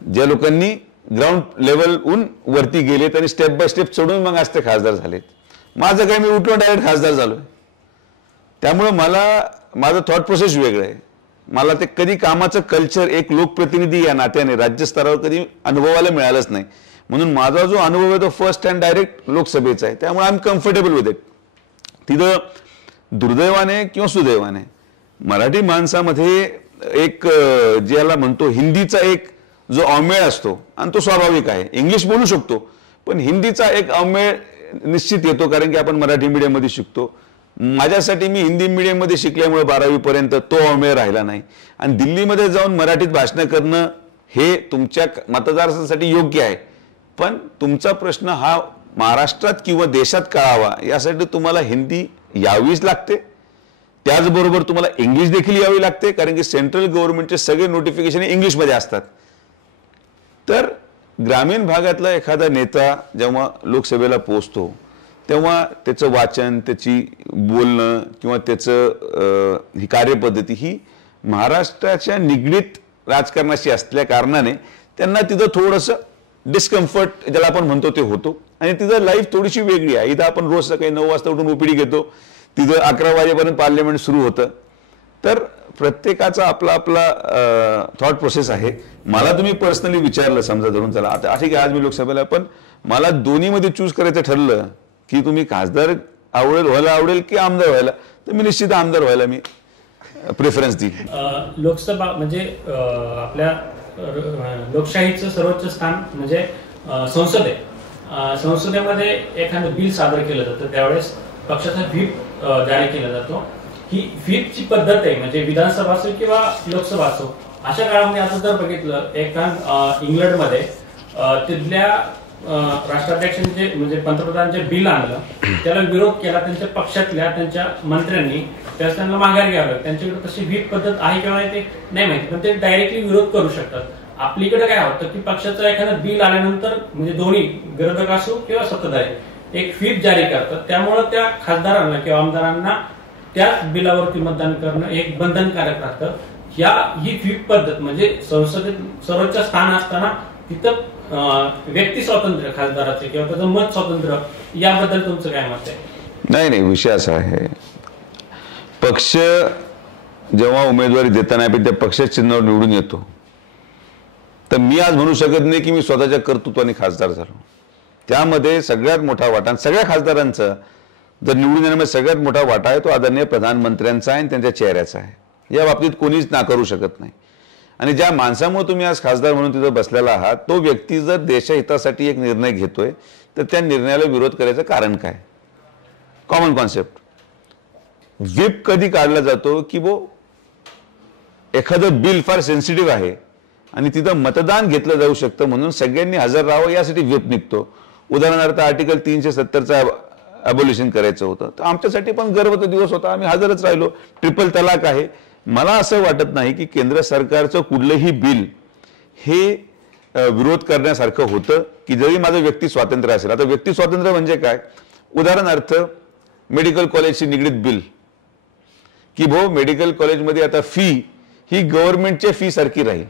ज्या लोकांनी ग्राउंड लेवलहून वरती गेलेत आणि स्टेप बाय स्टेप चढून मग आज ते खासदार झालेत. माझं काय, मी उठलो डायरेक्ट खासदार झालोय. त्यामुळे माझं थॉट प्रोसेस वेगळं आहे. मला ते कधी कामाचं कल्चर एक लोकप्रतिनिधी या नात्याने राज्य स्तरावर कधी अनुभवायला मिळालंच नाही. म्हणून माझा जो अनुभव आहे तो फर्स्ट हँड डायरेक्ट लोकसभेचा आहे. त्यामुळे I am comfortable with it. तिथं दुर्दैवाने किंवा सुदैवाने मराठी माणसामध्ये एक ज्याला म्हणतो हिंदीचा एक जो अवमेळ असतो, आणि तो स्वाभाविक आहे. इंग्लिश बोलू शकतो पण हिंदीचा एक अवमेळ निश्चित येतो, कारण की आपण मराठी मीडियममध्ये शिकतो. माझ्यासाठी मी हिंदी मीडियममध्ये शिकल्यामुळे 12वी पर्यंत तो अवमेळ राहिला नाही. आणि दिल्लीमध्ये जाऊन मराठीत भाषणं करणं हे तुमच्या मतदारांसाठी योग्य आहे, पण तुमचा प्रश्न हा महाराष्ट्रात किंवा देशात कळावा यासाठी तुम्हाला हिंदी यावीच लागते. त्याचबरोबर तुम्हाला इंग्लिश देखील यावी लागते, कारण की सेंट्रल गव्हर्नमेंटचे सगळे नोटिफिकेशन इंग्लिशमध्ये असतात. तर ग्रामीण भागातला एखादा नेता जेव्हा लोकसभेला पोहोचतो तेव्हा त्याचं वाचन, त्याची बोलणं किंवा त्याचं ही कार्यपद्धती ही महाराष्ट्राच्या निगडीत राजकारणाशी असल्या कारणाने त्यांना तिथं थोडंसं डिस्कम्फर्ट ज्याला आपण म्हणतो ते होतो. आणि तिथं लाईफ थोडीशी वेगळी आहे. इथं आपण रोज सकाळी 9 वाजता उठून ओपीडी घेतो, तिथं 11 वाजेपर्यंत पार्लमेंट सुरू होतं. तर प्रत्येकाचा आपला थॉट प्रोसेस आहे. मला तुम्ही पर्सनली विचारलं समजा धरून चला आता ठीक आहे आज मी लोकसभेला, पण मला दोन्हीमध्ये चूज करायचं ठरलं की तुम्ही खासदार व्हायला आवडेल की आमदार व्हायला, तर मी निश्चित आमदार व्हायला मी प्रेफरन्स देईल. लोकसभा म्हणजे आपल्या लोकशाहीचं सर्वोच्च स्थान म्हणजे संसद आहे. संसदेमध्ये एखादं बिल सादर केलं जातं त्यावेळेस पक्षाचा व्हीप जारी केला जातो. ही व्हीपची पद्धत आहे, म्हणजे विधानसभा असो किंवा लोकसभा असो. अशा काळामध्ये आता जर बघितलं इंग्लंडमध्ये तिथल्या राष्ट्राध्यक्षांचे म्हणजे पंतप्रधानांचे बिल आणलं, त्याला विरोध केला त्यांच्या पक्षातल्या त्यांच्या मंत्र्यांनी, त्यास त्यांना माघार घ्यावं. त्यांच्याकडे तशी व्हीप पद्धत आहे किंवा ते नाही माहिती, पण ते डायरेक्टली विरोध करू शकतात. आपलीकडे काय होतं की पक्षाचं एखादं बिल आल्यानंतर म्हणजे दोन्ही विरोधक असो किंवा सत्ताधारी एक व्हीप जारी करतात. त्यामुळे त्या खासदारांना किंवा आमदारांना त्याच बिलावरती मतदान करणं एक बंधनकारक राहतं. ही व्हीप पद्धत म्हणजे संसदेत सर्वोच्च स्थान असताना तिथं व्यक्ती स्वातंत्र्य खासदाराचे किंवा त्याचं मत स्वातंत्र्य याबद्दल तुमचं काय मत आहे? नाही, विषय असा आहे, पक्ष जेव्हा उमेदवारी देताना त्या पक्ष चिन्हावर निवडून येतो, तर मी आज म्हणू शकत नाही की मी स्वतःच्या कर्तृत्वाने खासदार झालो. त्यामध्ये सगळ्यात मोठा वाटा सगळ्या खासदारांचा जर निवडून येण्यामध्ये सगळ्यात मोठा वाटा आहे तो आदरणीय प्रधानमंत्र्यांचा आहे आणि त्यांच्या चेहऱ्याचा आहे. या बाबतीत कोणीच नाकारू शकत नाही. आणि ज्या माणसामुळे तुम्ही आज खासदार म्हणून तिथं बसलेला आहात तो व्यक्ती जर देशहितासाठी एक निर्णय घेतोय तर त्या निर्णयाला विरोध करायचं कारण काय? Common concept. व्हिप कधी काढला जातो की वो एखादं बिल फार सेन्सिटिव्ह आहे आणि तिथं मतदान घेतलं जाऊ शकतं म्हणून सगळ्यांनी हजर राहावं यासाठी व्हिप निघतो. उदाहरणार्थ आर्टिकल 370चा अबोल्युशन करायचं होतं तर आमच्यासाठी पण गर्वाचा दिवस होता, आम्ही हजरच राहिलो. ट्रिपल तलाक आहे. मला असं वाटत नाही की केंद्र सरकारचं कुठलंही बिल हे विरोध करण्यासारखं होतं की जरी माझं व्यक्ती स्वातंत्र्य असेल. आता व्यक्ती स्वातंत्र्य म्हणजे काय? उदाहरणार्थ मेडिकल कॉलेजशी निगडीत बिल की भाऊ मेडिकल कॉलेजमध्ये आता फी ही गव्हर्नमेंटच्या फी सारखी राहील,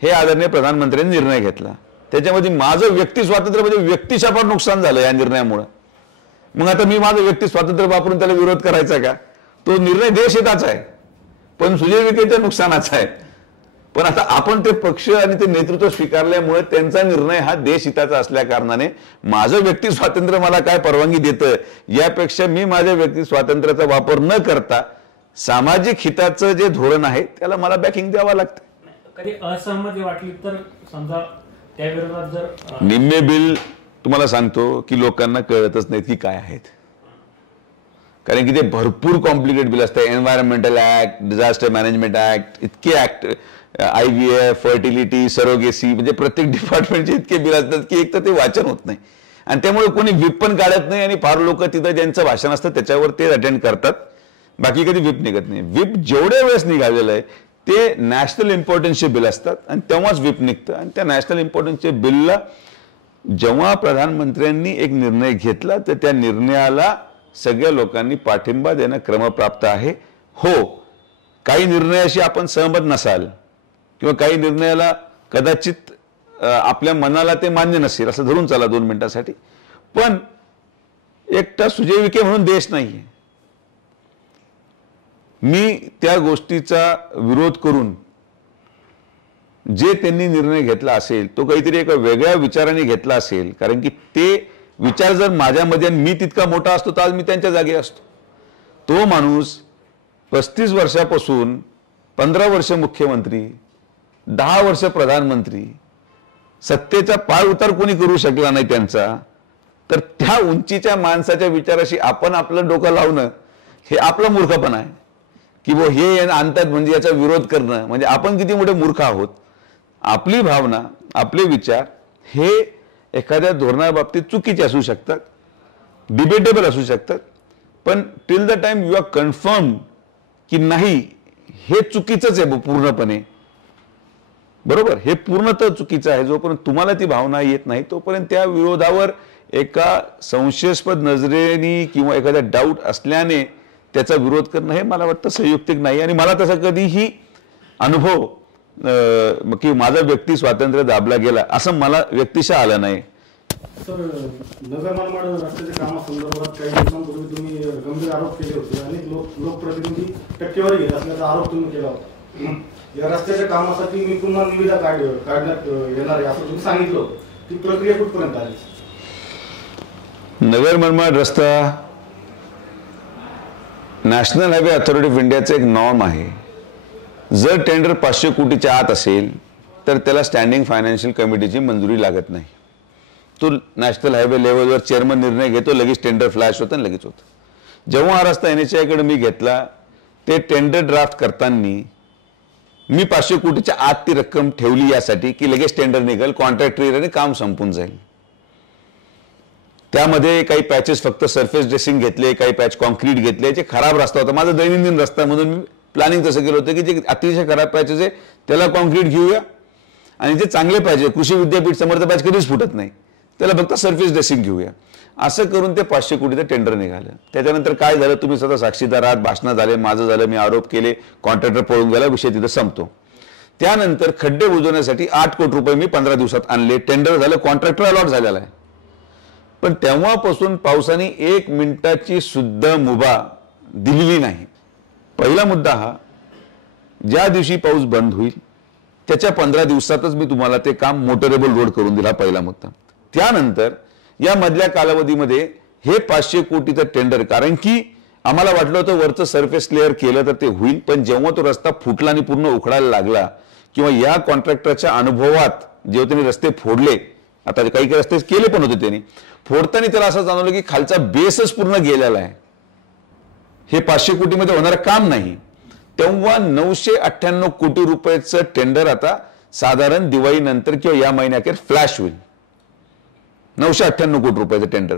हे आदरणीय प्रधानमंत्र्यांनी निर्णय घेतला. त्याच्यामध्ये माझं व्यक्ती स्वातंत्र्य म्हणजे व्यक्तीच्या पण नुकसान झालं या निर्णयामुळे. मग आता मी माझं व्यक्ती स्वातंत्र्य वापरून त्याला विरोध करायचा का? तो निर्णय देशहिताचा आहे पण सुजय विखेच्या नुकसानाचा आहे. पण आता आपण ते पक्ष आणि ते नेतृत्व स्वीकारल्यामुळे त्यांचा निर्णय हा देशहिताचा असल्या कारणाने माझं व्यक्ती स्वातंत्र्य मला काय परवानगी देतं यापेक्षा मी माझ्या व्यक्ती स्वातंत्र्याचा वापर न करता सामाजिक हिताचं जे धोरण आहे त्याला मला बॅकिंग द्यावं लागतं. कधी असहमती वाटली तर समजा त्या विरोधात जर निम्मे बिल तुम्हाला सांगतो की लोकांना कळतच नाहीत की काय आहेत, कारण की ते भरपूर कॉम्प्लिकेट बिल असतं. Environmental act, disaster management act, इतके ऍक्ट, IVF, फर्टिलिटी, सरोगेसी, म्हणजे प्रत्येक डिपार्टमेंटचे इतके बिल असतात की एक तर ते वाचन होत नाही आणि त्यामुळे कोणी व्हिप पण काढत नाही आणि फार लोक तिथं ज्यांचं भाषण असतं त्याच्यावर ते अटेंड करतात, बाकी कधी व्हिप निघत नाही. व्हिप जेवढ्या वेळेस निघालेलं आहे ते नॅशनल इम्पॉर्टन्सचे बिल असतात आणि तेव्हाच व्हिप निघतं. आणि त्या नॅशनल इम्पॉर्टन्सच्या बिलला जेव्हा प्रधानमंत्र्यांनी एक निर्णय घेतला तर त्या निर्णयाला सगळ्या लोकांनी पाठिंबा देणं क्रमप्राप्त आहे. हो, काही निर्णयाशी आपण सहमत नसाल किंवा काही निर्णयाला कदाचित आपल्या मनाला ते मान्य नसेल असं धरून चला 2 मिनिटासाठी, पण एकटा सुजय विखे म्हणून देश नाहीये. मी त्या गोष्टीचा विरोध करून जे त्यांनी निर्णय घेतला असेल तो काहीतरी एका वेगळ्या विचाराने घेतला असेल, कारण की ते विचार जर माझ्यामध्ये मी तितका मोठा असतो तर आज मी त्यांच्या जागी असतो. तो माणूस 35 वर्षापासून 15 वर्ष मुख्यमंत्री, 10 वर्ष प्रधानमंत्री, सत्तेचा पाय उतार कोणी करू शकला नाही त्यांचा, तर त्या उंचीच्या माणसाच्या विचाराशी आपण आपलं डोकं लावणं हे आपलं मूर्खपणा आहे की वो हे आणतात म्हणजे याचा विरोध करणं म्हणजे आपण किती मोठे मूर्ख आहोत. आपली भावना, आपले विचार हे एखाद्या धोरणाबाबतीत चुकीचे असू शकतात, डिबेटेबल असू शकतात, पण till the time you are confirm की नाही हे चुकीचंच आहे पूर्णपणे, बरोबर, हे पूर्णतः चुकीचं आहे, जोपर्यंत तुम्हाला ती भावना येत नाही तोपर्यंत त्या विरोधावर एका संशयास्पद नजरेने किंवा एखाद्या डाऊट असल्याने त्याचा विरोध करणं हे मला वाटतं संयुक्तिक नाही. आणि मला तसा कधीही अनुभव की माझा व्यक्ती स्वातंत्र्य दाबला गेला असं मला व्यक्तिशः आलं नाही. सर, नगर मनमाड रस्त्याच्या कामासंदर्भात काही दिवसांपूर्वी तुम्ही गंभीर आरोप केले होते आणि लोकप्रतिनिधी टक्केवारी घेत असल्याचा आरोप तुम्ही केला होता. या रस्त्याच्या कामासाठी मी पुन्हा निविदा काढण्यात येणार आहे असं तुम्ही सांगितलं होतं. ती प्रक्रिया कुठपर्यंत आली? नगर मनमाड रस्ता नॅशनल हायवे अथॉरिटी ऑफ इंडियाचं एक नॉर्म आहे. जर टेंडर 500 कोटीच्या आत असेल तर त्याला स्टँडिंग फायनान्शियल कमिटीची मंजुरी लागत नाही. तो नॅशनल हायवे लेवलवर चेअरमन निर्णय घेतो, लगेच टेंडर फ्लॅश होतं आणि लगेच होतं. जेव्हा हा रस्ता NHAI कडे मी घेतला ते टेंडर ड्राफ्ट करताना मी 500 कोटीच्या आत ती रक्कम ठेवली यासाठी की लगेच टेंडर निघेल, कॉन्ट्रॅक्टर येईल आणि काम संपून जाईल. त्यामध्ये काही पॅचेस फक्त सरफेस ड्रेसिंग घेतले, काही पॅच कॉन्क्रीट घेतले, जे खराब रस्ता होता, माझा दैनंदिन रस्ता म्हणून मी प्लॅनिंग तसं केलं होतं की जे अतिशय खराब पॅचेस आहे त्याला कॉन्क्रीट घेऊया आणि जे चांगले पाहिजे कृषी विद्यापीठ समर्थ पॅच कधीच फुटत नाही त्याला फक्त सरफेस ड्रेसिंग घेऊया, असं करून ते 500 कोटीचं टेंडर निघालं. त्याच्यानंतर काय झालं तुम्ही स्वतः साक्षीदार आहात, भाषणं झाले, माझं झालं, मी आरोप केले, कॉन्ट्रॅक्टर पळून गेला, विषय तिथं संपतो. त्यानंतर खड्डे बुजवण्यासाठी 8 कोटी रुपये मी 15 दिवसात आणले, टेंडर झालं, कॉन्ट्रॅक्टर अलॉट झालेला आहे. पण तेव्हापासून पावसाने 1 मिनिटाची सुद्धा मुभा दिलेली नाही. पहिला मुद्दा हा, ज्या दिवशी पाऊस बंद होईल त्याच्या 15 दिवसातच मी तुम्हाला ते काम मोटरेबल रोड करून दिला, पहिला मुद्दा. त्यानंतर या मधल्या कालावधीमध्ये हे 500 कोटीचं टेंडर, कारण की आम्हाला वाटलं होतं वरचं सरफेस क्लिअर केलं तर ते होईल, पण जेव्हा तो रस्ता फुटला आणि पूर्ण उखडायला लागला किंवा या कॉन्ट्रॅक्टरच्या अनुभवात जेव्हा त्यांनी रस्ते फोडले, आता काही रस्ते केले पण होते त्यांनी, फोडताना त्याला असं जाणवलं की खालचा बेसच पूर्ण गेलेला आहे, हे 500 कोटीमध्ये होणारं काम नाही. तेव्हा 998 कोटी रुपयाचं टेंडर आता साधारण दिवाळीनंतर किंवा या महिन्याखेर फ्लॅश होईल. 998 कोटी रुपयाचं टेंडर.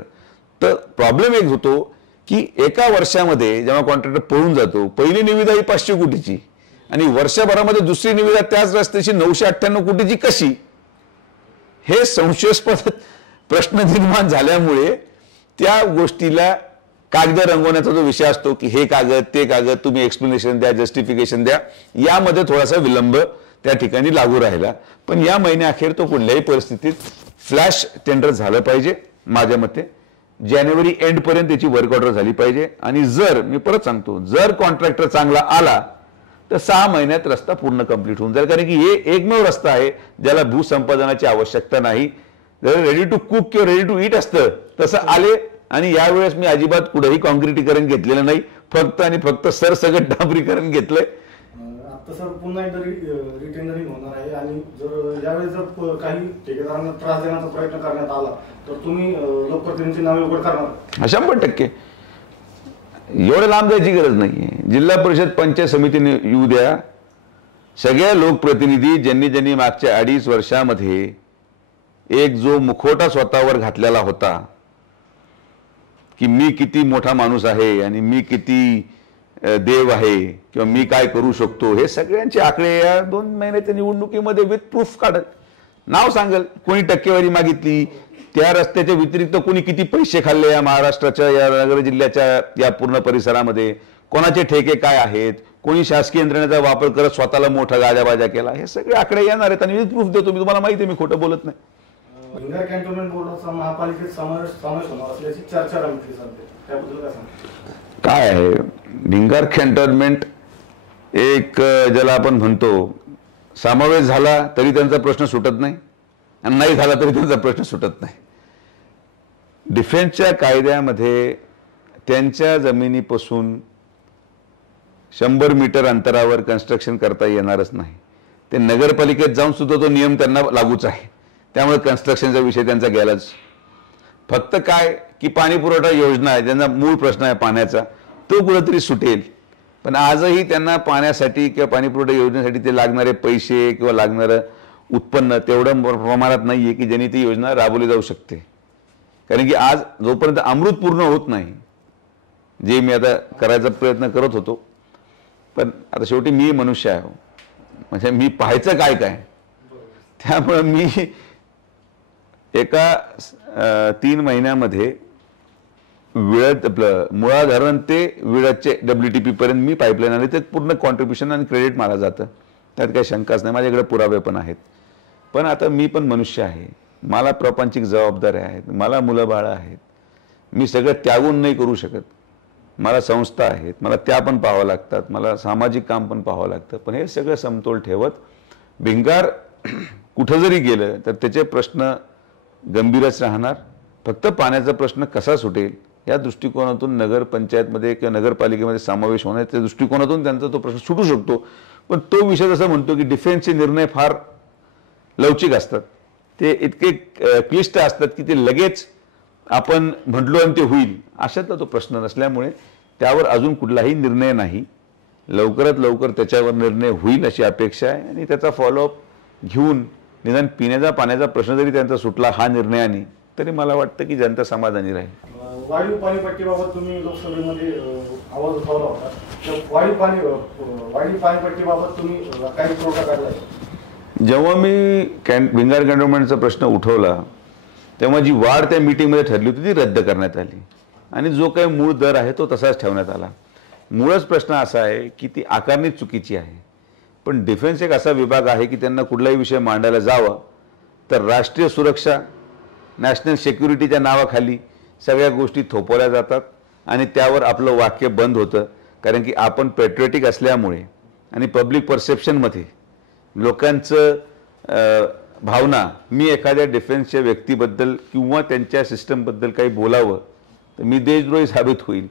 तर प्रॉब्लेम एक होतो की एका वर्षामध्ये जेव्हा कॉन्ट्रॅक्टर पळून जातो, पहिली निविदा ही 500 कोटीची आणि वर्षभरामध्ये दुसरी निविदा त्याच रस्त्याची 998 कोटीची कशी, हे संशयास्पद प्रश्न निर्माण झाल्यामुळे त्या गोष्टीला कागद रंगवण्याचा जो विषय असतो की हे कागद ते कागद, तुम्ही एक्सप्लेनेशन द्या, जस्टिफिकेशन द्या, यामध्ये थोडासा विलंब त्या ठिकाणी लागू राहिला. पण या महिन्याअखेर तो कुठल्याही परिस्थितीत फ्लॅश टेंडर झालं पाहिजे. माझ्या मते जानेवारी एंड पर्यंत त्याची वर्क ऑर्डर झाली पाहिजे. आणि जर मी परत सांगतो, जर कॉन्ट्रॅक्टर चांगला आला तर 6 महिन्यात रस्ता पूर्ण कंप्लीट होऊन जाईल, कारण की हे एकमेव रस्ता आहे ज्याला भूसंपादनाची आवश्यकता नाही. जर रेडी टू कुक किंवा रेडी टू ईट असतं तसं आले. आणि यावेळेस मी अजिबात कुठेही कॉन्क्रिटीकरण घेतलेलं नाही, फक्त आणि फक्त सरसकट डांबरीकरण घेतलंय. आता सर पुन्हा एकदा रिटेंडरिंग होणार आहे आणि जर यावेळेस जर काही ठेकेदारांना त्रास देण्याचा प्रयत्न करण्यात आला तर तुम्ही लोकप्रतिनिधींची नावे उघड करणार? 100%. एवढं लांब जायची गरज नाहीये. जिल्हा परिषद पंचायत समितीने येऊ द्या, सगळ्या लोकप्रतिनिधी ज्यांनी मागच्या 2.5 वर्षामध्ये एक जो मुखवटा स्वतःवर घातलेला होता की मी किती मोठा माणूस आहे आणि मी किती देव आहे किंवा मी काय करू शकतो, हे सगळ्यांचे आकडे या 2 महिन्याच्या निवडणुकीमध्ये विथ प्रूफ काढत नाव सांगेल. कोणी टक्केवारी मागितली, त्या रस्त्याच्या व्यतिरिक्त कोणी किती पैसे खाल्ले या महाराष्ट्राच्या या नगर जिल्ह्याच्या या पूर्ण परिसरामध्ये, कोणाचे ठेके काय आहेत, कोणी शासकीय यंत्रणेचा वापर करत स्वतःला मोठा गाजाबाजा केला, हे सगळे आकडे येणार आहेत आणि विथ प्रूफ देतो मी तुम्हाला. माहिती आहे मी खोटं बोलत नाही. भिंगार कॅन्टोन्मेंट बोर्डाचा महापालिकेत समावेश होणार असल्याची चर्चा रंगली सध्या, त्याबद्दल काय सांगता? काय आहे भिंगार कॅन्टोन्मेंट, एक ज्याला आपण म्हणतो समावेश झाला तरी त्यांचा प्रश्न सुटत नाही आणि नाही झाला तरी त्यांचा प्रश्न सुटत नाही. डिफेन्सच्या कायद्यामध्ये त्यांच्या जमिनीपासून 100 मीटर अंतरावर कन्स्ट्रक्शन करता येणारच नाही. ते नगरपालिकेत जाऊन सुद्धा तो नियम त्यांना लागूच आहे. त्यामुळे कन्स्ट्रक्शनचा विषय त्यांचा गेलाच. फक्त काय की पाणी पुरवठा योजना आहे, ज्यांचा मूळ प्रश्न आहे पाण्याचा, तो कुठेतरी सुटेल. पण आजही त्यांना पाण्यासाठी किंवा पाणी पुरवठा योजनेसाठी ते लागणारे पैसे किंवा लागणारं उत्पन्न तेवढं प्रमाणात नाहीये की ज्यांनी ती योजना राबवली जाऊ शकते. कारण की आज जोपर्यंत अमृत पूर्ण होत नाही, जे मी आता करायचा प्रयत्न करत होतो, पण आता शेवटी मी मनुष्य आहे, म्हणजे मी पाहायचं काय काय, त्यामुळे मी एका 3 महिन्यामध्ये विळद आपलं मुळा धरण ते विळदचे WTP पर्यंत मी पाईपलाईन आली, ते पूर्ण कॉन्ट्रीब्युशन आणि क्रेडिट मला जातं, त्यात काही शंकाच नाही. माझ्याकडे पुरावे पण आहेत. पण आता मी पण मनुष्य आहे, मला प्रापंचिक जबाबदाऱ्या आहेत, मला मुलं बाळं आहेत, मी सगळं त्यागून नाही करू शकत. मला संस्था आहेत, मला त्या पण पाहावं लागतात, मला सामाजिक काम पण पाहावं लागतं. पण हे सगळं समतोल ठेवत भिंगार कुठं जरी गेलं तर त्याचे प्रश्न गंभीरच राहणार. फक्त पाण्याचा प्रश्न कसा सुटेल या दृष्टिकोनातून नगरपंचायतमध्ये किंवा नगरपालिकेमध्ये समावेश होण्याच्या दृष्टिकोनातून त्यांचा तो प्रश्न सुटू शकतो. पण तो विषय जसं म्हणतो की डिफेन्सचे निर्णय फार लवचिक असतात, ते इतके क्लिष्ट असतात की ते लगेच आपण म्हटलो आणि ते होईल अशातला तो प्रश्न नसल्यामुळे त्यावर अजून कुठलाही निर्णय नाही. लवकरात लवकर त्याच्यावर निर्णय होईल अशी अपेक्षा आहे आणि त्याचा फॉलोअप घेऊन निदान पिण्याचा पाण्याचा प्रश्न जरी त्यांचा सुटला हा निर्णयाने, तरी मला वाटतं की जनता समाधानी राहील. वाढीव पाणीपट्टीबाबत तुम्ही लोकसभेमध्ये आवाज उठवला होता. वाढीव पाणीपट्टीबाबत तुम्ही काही तोडगा काढला? जेव्हा मी भिंगार कॅन्टोन्मेंटचा प्रश्न उठवला तेव्हा जी वाढ त्या मीटिंगमध्ये ठरली होती ती रद्द करण्यात आली आणि जो काही मूळ दर आहे तो तसाच ठेवण्यात आला. मूळच प्रश्न असा आहे की ती आकारणी चुकीची आहे. पण डिफेन्स एक असा विभाग आहे की त्यांना कुठलाही विषय मांडायला जावं तर राष्ट्रीय सुरक्षा, नॅशनल सिक्युरिटीच्या नावाखाली सगळ्या गोष्टी थोपवल्या जातात आणि त्यावर आपलं वाक्य बंद होतं. कारण की आपण पॅट्रियोटिक असल्यामुळे आणि पब्लिक परसेप्शनमध्ये लोकांचं भावना, मी एखाद्या डिफेन्सच्या व्यक्तीबद्दल किंवा त्यांच्या सिस्टमबद्दल काही बोलावं तर मी देशद्रोही साबित होईल.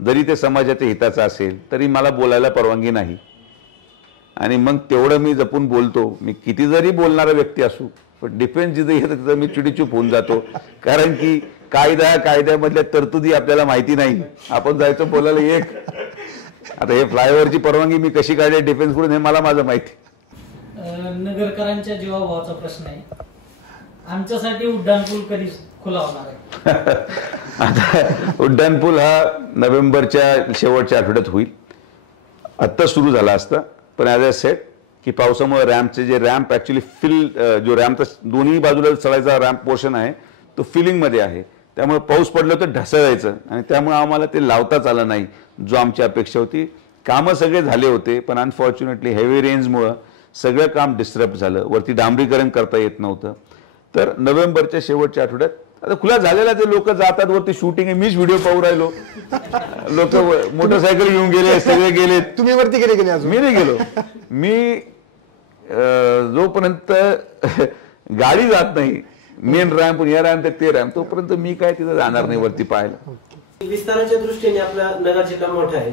जरी ते समाजाच्या हिताचं असेल तरी मला बोलायला परवानगी नाही. आणि मग तेवढं मी जपून बोलतो. मी किती जरी बोलणारा व्यक्ती असू, पण डिफेन्स जिथं येतं तिथं मी चिडीचूप होऊन जातो. कारण की कायद्यामधल्या तरतुदी आपल्याला माहिती नाही. आपण जायचं बोलायला एक. आता हे फ्लायओव्हरची परवानगी मी कशी काढली डिफेन्स कडून हे मला माझं माहिती. नगरकरांच्या जीवाभावाचा प्रश्न आहे. आमच्यासाठी उड्डाणपूल कधी खुला होणार आहे? आता उड्डाणपूल हा नोव्हेंबरच्या शेवटच्या आठवड्यात होईल. आत्ता सुरू झाला असता, पण ॲज अ सेट की पावसामुळे रॅम्पचे जे रॅम्प ॲक्च्युली जो रॅम्पचा दोन्ही बाजूला चढायचा रॅम्प पोर्शन आहे तो फिलिंगमध्ये आहे. त्यामुळे पाऊस पडलं तर ढासळायचं आणि त्यामुळे आम्हाला ते लावताच आलं नाही जो आमची अपेक्षा होती. कामं सगळे झाले होते, पण अनफॉर्च्युनेटली हेवी रेंजमुळं सगळं काम डिस्टर्ब झालं. वरती डांबरीकरण करता येत नव्हतं. तर नोव्हेंबरच्या शेवटच्या आठवड्यात आता खुला झालेला ते लोक जातात वरती शूटिंग आहे. मीच व्हिडिओ पाहू राहिलो. लोक मोटरसायकल घेऊन गेले, सगळे गेले. तुम्ही वरती गेले अजून? मी नाही गेलो. मी जोपर्यंत गाडी जात नाही मेन रॅम्प या रॅम्प ते रॅम्प तोपर्यंत मी काय तिथं जाणार नाही वरती पाहायला. विस्ताराच्या दृष्टीने आपला नगर जिल्हा मोठा आहे,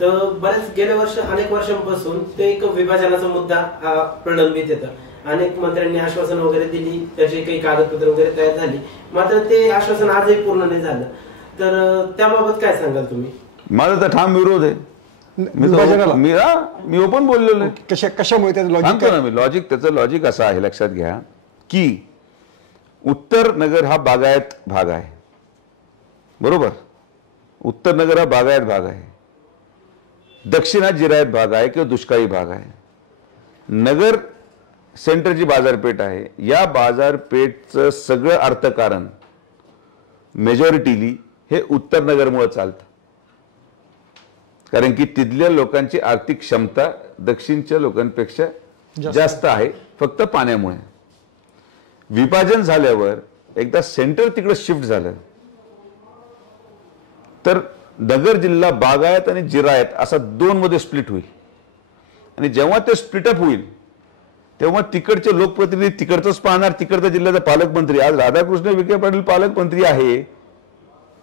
तर बऱ्याच गेल्या अनेक वर्षांपासून ते एक विभाजनाचा मुद्दा प्रलंबित येतं. अनेक मंत्र्यांनी आश्वासन वगैरे दिली, त्याची काही कागदपत्र वगैरे तयार झाली, मात्र ते आश्वासन आजही पूर्ण नाही झालं. तर त्याबाबत काय सांगाल तुम्ही? माझा तर ठाम विरोध आहे. मी ओपन बोललेलो आहे. कशामुळे त्याचं लॉजिक असं आहे, लक्षात घ्या की उत्तर नगर हा बागायत भाग आहे. बरोबर, उत्तर नगर हा बागायत भाग आहे. दक्षिण हा जिरायत भाग आहे किंवा दुष्काळी भाग आहे. नगर सेंटरची बाजारपेठ आहे. या बाजारपेठचं सगळं अर्थकारण मेजॉरिटीली हे उत्तर नगरमुळे चालतं. कारण की तिथल्या लोकांची आर्थिक क्षमता दक्षिणच्या लोकांपेक्षा जास्त आहे, फक्त पाण्यामुळे. विभाजन झाल्यावर एकदा सेंटर तिकडे शिफ्ट झालं तर नगर जिल्हा बागायत आणि जिरायत असा 2 मध्ये स्प्लिट होईल. आणि जेव्हा ते स्प्लिटअप होईल तेव्हा तिकडचे लोकप्रतिनिधी तिकडचंच पाहणार. तिकडचा जिल्ह्याचा पालकमंत्री, आज राधाकृष्ण विखे पाटील पालकमंत्री आहे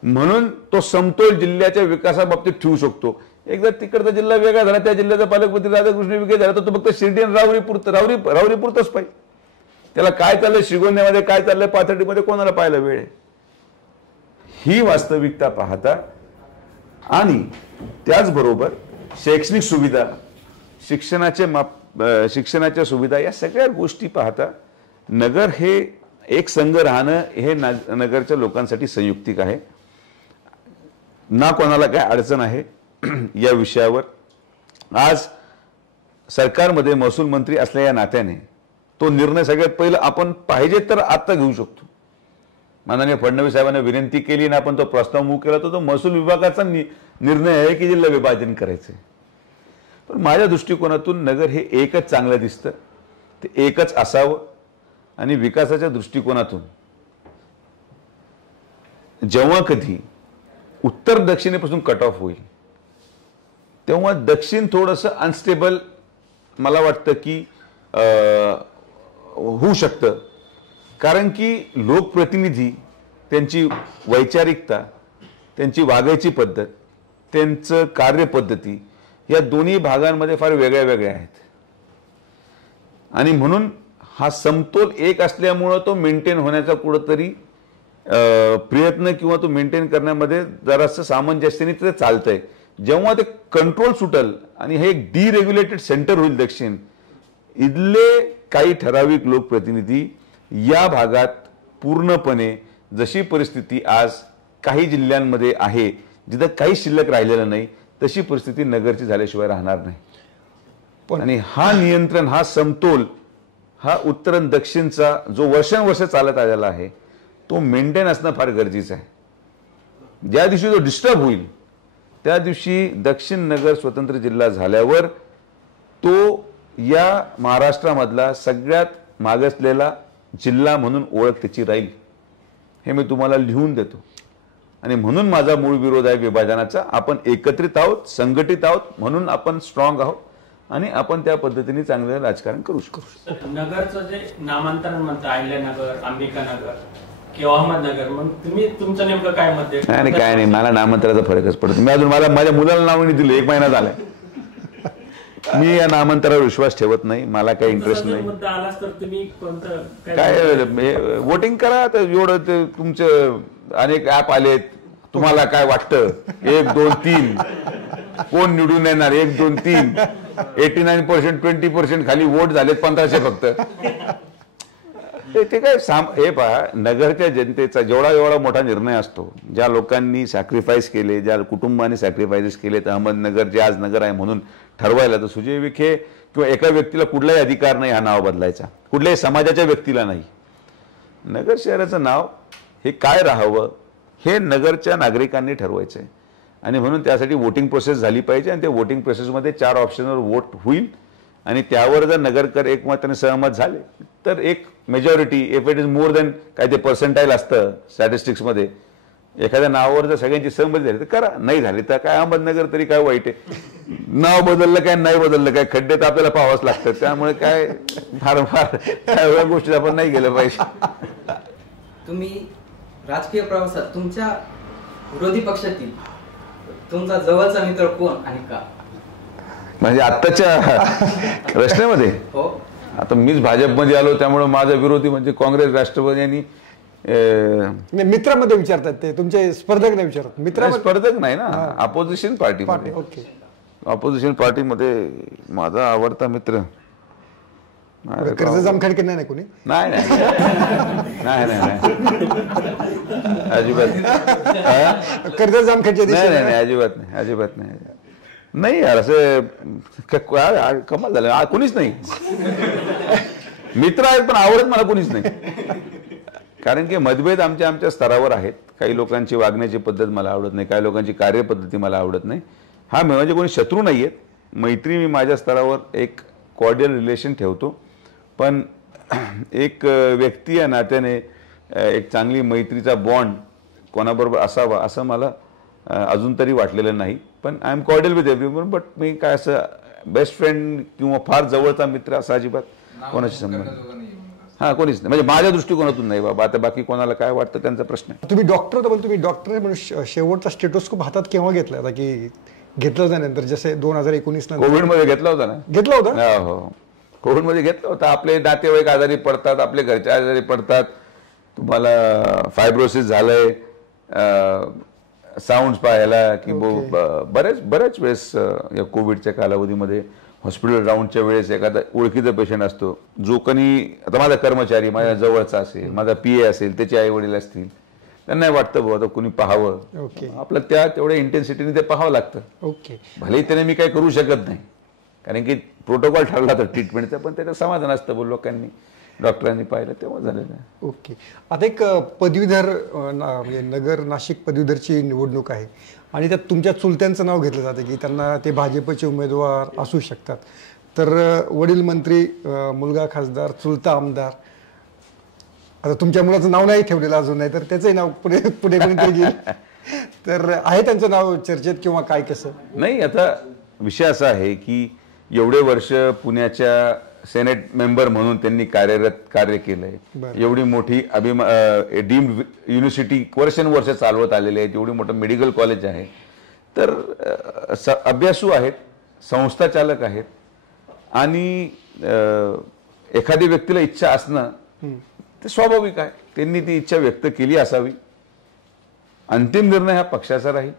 म्हणून तो समतोल जिल्ह्याच्या विकासाबाबतीत ठेवू शकतो. एकदा तिकडचा जिल्हा वेगळा झाला, त्या जिल्ह्याचा पालकमंत्री राधाकृष्ण विखे झाला, तर तो फक्त शिर्डी आणि रावरीपुरतच पाहिजे. त्याला काय चाललंय श्रीगोंद्यामध्ये, काय चाललंय पाथर्डीमध्ये, कोणाला पाहायला वेळ आहे? ही वास्तविकता पाहता आणि त्याचबरोबर शैक्षणिक सुविधा, शिक्षणाच्या सुविधा या सगळ्या गोष्टी पाहता नगर हे एक संघ राहणं हे नगरच्या लोकांसाठी संयुक्तिक आहे. ना कोणाला काय अडचण आहे या विषयावर. आज सरकारमध्ये महसूल मंत्री असल्या या नात्याने तो निर्णय सगळ्यात पहिला आपण पाहिजे तर आता घेऊ शकतो. माननीय फडणवीस साहेबांना विनंती केली आणि आपण तो प्रस्ताव मूव्ह केला, तो महसूल विभागाचा निर्णय आहे की जिल्हा विभाजन करायचे. पण माझ्या दृष्टिकोनातून नगर हे एकच चांगलं दिसतं, ते एकच असावं. आणि विकासाच्या दृष्टिकोनातून जेव्हा कधी उत्तर दक्षिणेपासून कट ऑफ होईल तेव्हा दक्षिण थोडंसं अनस्टेबल मला वाटतं की होऊ शकतं. कारण की लोकप्रतिनिधी, त्यांची वैचारिकता, त्यांची वागायची पद्धत, त्यांचं कार्यपद्धती या दोन्ही भागांमध्ये फार वेगळ्या वेगळ्या आहेत. आणि म्हणून हा समतोल एक असल्यामुळं तो मेंटेन होण्याचा कुठंतरी प्रयत्न किंवा तो मेंटेन करण्यामध्ये जरासं सामंजस्याने ते चालतंय. जेव्हा ते कंट्रोल सुटल आणि हे एक डिरेग्युलेटेड सेंटर होईल दक्षिण, इथले काही ठराविक लोकप्रतिनिधी या भागात पूर्णपणे जशी परिस्थिती आज काही जिल्ह्यांमध्ये आहे, जिथं काही शिल्लक राहिलेलं नाही, तशी परिस्थिती नगरची झाल्याशिवाय राहणार नाही. आणि हा नियंत्रण, हा समतोल, हा उत्तर आणि दक्षिणचा जो वर्षानुवर्ष चालत आलेला आहे तो मेंटेन असणं फार गरजेचं आहे. ज्या दिवशी जो डिस्टर्ब होईल त्या दिवशी दक्षिण नगर स्वतंत्र जिल्हा झाल्यावर तो या महाराष्ट्रामधला सगळ्यात मागासलेला जिल्हा म्हणून ओळख त्याची राहील. हे मी तुम्हाला लिहून देतो. आणि म्हणून माझा मूळ विरोध आहे विभाजनाचा. आपण एकत्रित आहोत, संघटित आहोत, म्हणून आपण स्ट्रॉंग आहोत आणि आपण त्या पद्धतीने चांगलं राजकारण करू शकतो. नगरचं जे नामांतरण म्हणतं, अहिल्यानगर, अंबिकानगर, की अहमदनगर, मग तुम्ही तुमचं नेमकं काय मत आहे? नाही काय नाही, मला नामांतराचा फरकच पडतो. मी अजून माझ्या मुलाला नाव नाही दिलं, 1 महिना झालाय. मी या नामांतरावर विश्वास ठेवत नाही, मला काही इंटरेस्ट नाही. मुद्दा आलाच तर तुम्ही कोणतं काय वोटिंग करा. तर एवढं ते तुमचं अनेक ऍप आलेत, तुम्हाला काय वाटतं 1, 2, 3 कोण निवडून येणार? 1, 2, 3 89%, 20% खाली वोट झालेत 1500 फक्त. ते काय हे पहा, नगरच्या जनतेचा जेवढा मोठा निर्णय असतो, ज्या लोकांनी सॅक्रिफाईस केले, ज्या कुटुंबाने सॅक्रिफाईस केले, तर अहमदनगर जे आज नगर आहे म्हणून ठरवायला, तर सुजय विखे किंवा एका व्यक्तीला कुठलाही अधिकार नाही हा नाव बदलायचा, कुठल्याही समाजाच्या व्यक्तीला नाही. नगर शहराचं नाव हे काय राहावं हे नगरच्या नागरिकांनी ठरवायचं आहे. आणि म्हणून त्यासाठी वोटिंग प्रोसेस झाली पाहिजे. आणि त्या वोटिंग प्रोसेसमध्ये 4 ऑप्शनवर वोट होईल आणि त्यावर जर नगरकर एकमताने सहमत झाले तर एक majority, if it is more than काय ते पर्सेंटाईल असतं स्टॅटिस्टिक्समध्ये, एखाद्या नावावर जर सगळ्यांची सहमती झाली तर करा, नाही झाली तर काय अहमदनगर तरी काय वाईट आहे. नाव बदललं काय नाही बदललं काय, खड्डे तर आपल्याला पाहावंच लागतं. त्यामुळे काय फार एवढ्या गोष्टी आपण नाही गेलं पाहिजे. तुम्ही राजकीय प्रवासात तुमच्या विरोधी पक्षातील तुमचा जवळचा मित्र कोण आणि का? म्हणजे आत्ताच्या प्रश्नामध्ये हो, आता मीच भाजपमध्ये आलो, त्यामुळे माझा विरोधी म्हणजे काँग्रेस, राष्ट्रवादी आणि मित्रामध्ये विचारतात ते, तुमचे स्पर्धक नाही विचारत. मित्रामध्ये स्पर्धक नाही ना, अपोजिशन पार्टीमध्ये. ओके, ऑपोजिशन पार्टीमध्ये माझा आवडता मित्र कर्ज जामखेडकर नाही कोणी? नाही अजिबात कर्ज जामखेडच्या नाही अजिबात नाही यार, असं कमाल झालं. कुणीच नाही, मित्र आहेत पण आवडत मला कुणीच नाही. कारण की मतभेद आमच्या स्तरावर आहेत. काही लोकांची वागण्याची पद्धत मला आवडत नाही, काही लोकांची कार्यपद्धती मला आवडत नाही. हा म्हणजे कोणी शत्रू नाही आहेत, मैत्री मी माझ्या स्तरावर एक कॉर्डियल रिलेशन ठेवतो. पण एक व्यक्ती या नात्याने एक चांगली मैत्रीचा बॉन्ड कोणाबरोबर असावा असं मला अजून तरी वाटलेलं नाही. पण I am cordial with everyone, but मी काय असं बेस्ट फ्रेंड किंवा फार जवळचा मित्र असा अजिबात कोणाशी संबंध कोणीच नाही. म्हणजे माझ्या दृष्टिकोनातून नाही बाबा. आता बाकी कोणाला काय वाटतं त्यांचा प्रश्न आहे. तुम्ही डॉक्टर होता, पण तुम्ही डॉक्टर म्हणून शेवटचा स्टेटोस्कोप हातात केव्हा घेतला होता? की घेतलं होतं नंतर, जसे 2019 नंतर कोविडमध्ये घेतला होता ना? घेतला होता. हो, कोविडमध्ये घेतला होता. आपले नातेवाईक आजारी पडतात, आपले घरचे आजारी पडतात, तुम्हाला फायब्रोसिस झालंय, साऊंड पाहायला की बऱ्याच वेळेस या कोविडच्या कालावधीमध्ये हॉस्पिटल राऊंडच्या वेळेस एखादा ओळखीचा पेशंट असतो जो कोणी, आता माझा कर्मचारी माझ्या जवळचा असेल, माझा PA असेल, त्याचे आई वडील असतील, त्यांना वाटतं बाबा कुणी पाहावं. ओके, आपलं त्या तेवढ्या इंटेन्सिटीने ते पाहावं लागतं. ओके, भलेही त्याने मी काही करू शकत नाही, कारण की प्रोटोकॉल ठरला तर ट्रीटमेंटचा, पण त्याचं समाधान असतं बोल लोकांनी, डॉक्टरांनी पाहिलं तेव्हा झालेलं आहे. ओके. आता एक पदवीधर म्हणजे नगर नाशिक पदवीधरची निवडणूक आहे आणि त्यात तुमच्या चुलत्यांचं नाव घेतलं जातं की त्यांना ते भाजपचे उमेदवार असू शकतात. तर वडील मंत्री, मुलगा खासदार, चुलता आमदार. आता तुमच्या मुलाचं नाव नाही ठेवलेलं अजून, नाही तर त्याचंही नाव पुढे कोणीतरी घेईल. तर आहे त्यांचं नाव चर्चेत किंवा काय कसं? नाही, आता विषय असा आहे की एवढे वर्ष पुण्याच्या सेनेट मेंबर म्हणून त्यांनी कार्य केलंय. एवढी मोठी डीम्ड युनिव्हर्सिटी वर्ष चालवत आलेले आहेत, एवढी मोठं मेडिकल कॉलेज आहे. तर अभ्यासू आहेत, संस्था चालक आहेत आणि एखाद्या व्यक्तीला इच्छा असणं ते स्वाभाविक आहे. त्यांनी ती इच्छा व्यक्त केली असावी. अंतिम निर्णय हा पक्षाचा राहील.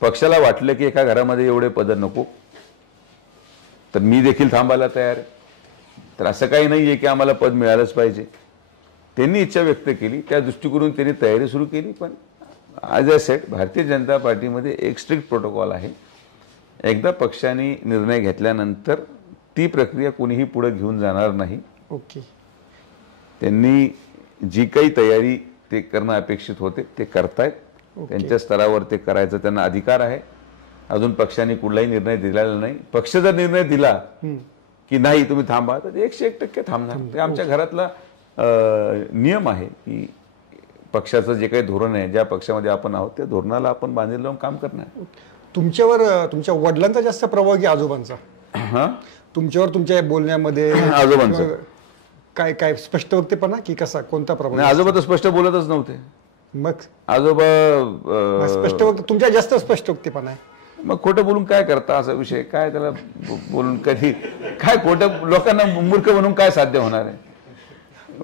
पक्षाला वाटलं की एका घरामध्ये एवढे पद नको तर मी देखील थांबायला तयार आहे. तर असं काही नाहीये की आम्हाला पद मिळालंच पाहिजे. त्यांनी इच्छा व्यक्त केली, त्या दृष्टिकोनातून त्यांनी तयारी सुरू केली. पण as a set Bharatiya Janata पार्टीमध्ये एक स्ट्रिक्ट प्रोटोकॉल आहे. एकदा पक्षाने निर्णय घेतल्यानंतर ती प्रक्रिया कोणीही पुढे घेऊन जाणार नाही. ओके. त्यांनी जी काही तयारी ते करणं अपेक्षित होते ते करतायत. त्यांच्या स्तरावर ते करायचं त्यांना अधिकार आहे. अजून पक्षाने कुठलाही निर्णय दिलेला नाही. पक्ष जर निर्णय दिला की नाही तुम्ही थांबा तर 101% थांबणार. ते आमच्या घरातला नियम आहे की पक्षाचं जे काही धोरण आहे, ज्या पक्षामध्ये आपण आहोत त्या धोरणाला आपण बांधील लावून काम करणार. तुमच्यावर तुमच्या वडिलांचा जास्त प्रभाव की आजोबांचा? तुमच्यावर तुमच्या बोलण्यामध्ये आजोबांचा. काय काय स्पष्ट वक्तेपणा की कसा कोणता प्रभाव? नाही, आजोबा तर स्पष्ट बोलतच नव्हते. मग आजोबा स्पष्ट वक्ते तुमच्या जास्त स्पष्ट वक्तेपणा आहे. मग खोटं बोलून काय करता, असा विषय काय त्याला बोलून कधी काय खोटं लोकांना मूर्ख म्हणून काय साध्य होणार आहे?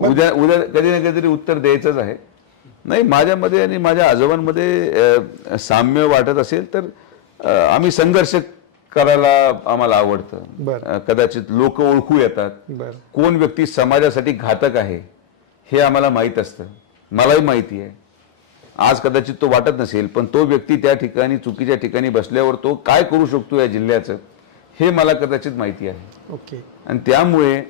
उद्या उद्या कधी ना कधीतरी उत्तर द्यायचंच आहे. नाही, माझ्यामध्ये आणि माझ्या आजोबांमध्ये साम्य वाटत असेल तर आम्ही संघर्ष करायला आम्हाला आवडतं. कदाचित लोक ओळखू येतात कोण व्यक्ती समाजासाठी घातक आहे हे आम्हाला माहीत असतं. मलाही माहिती आहे. आज कदाचित तो वाटत नसेल, पण तो व्यक्ती त्या ठिकाणी चुकीच्या ठिकाणी बसल्यावर तो काय करू शकतो या जिल्ह्याचं हे मला कदाचित माहिती आहे. ओके. आणि त्यामुळे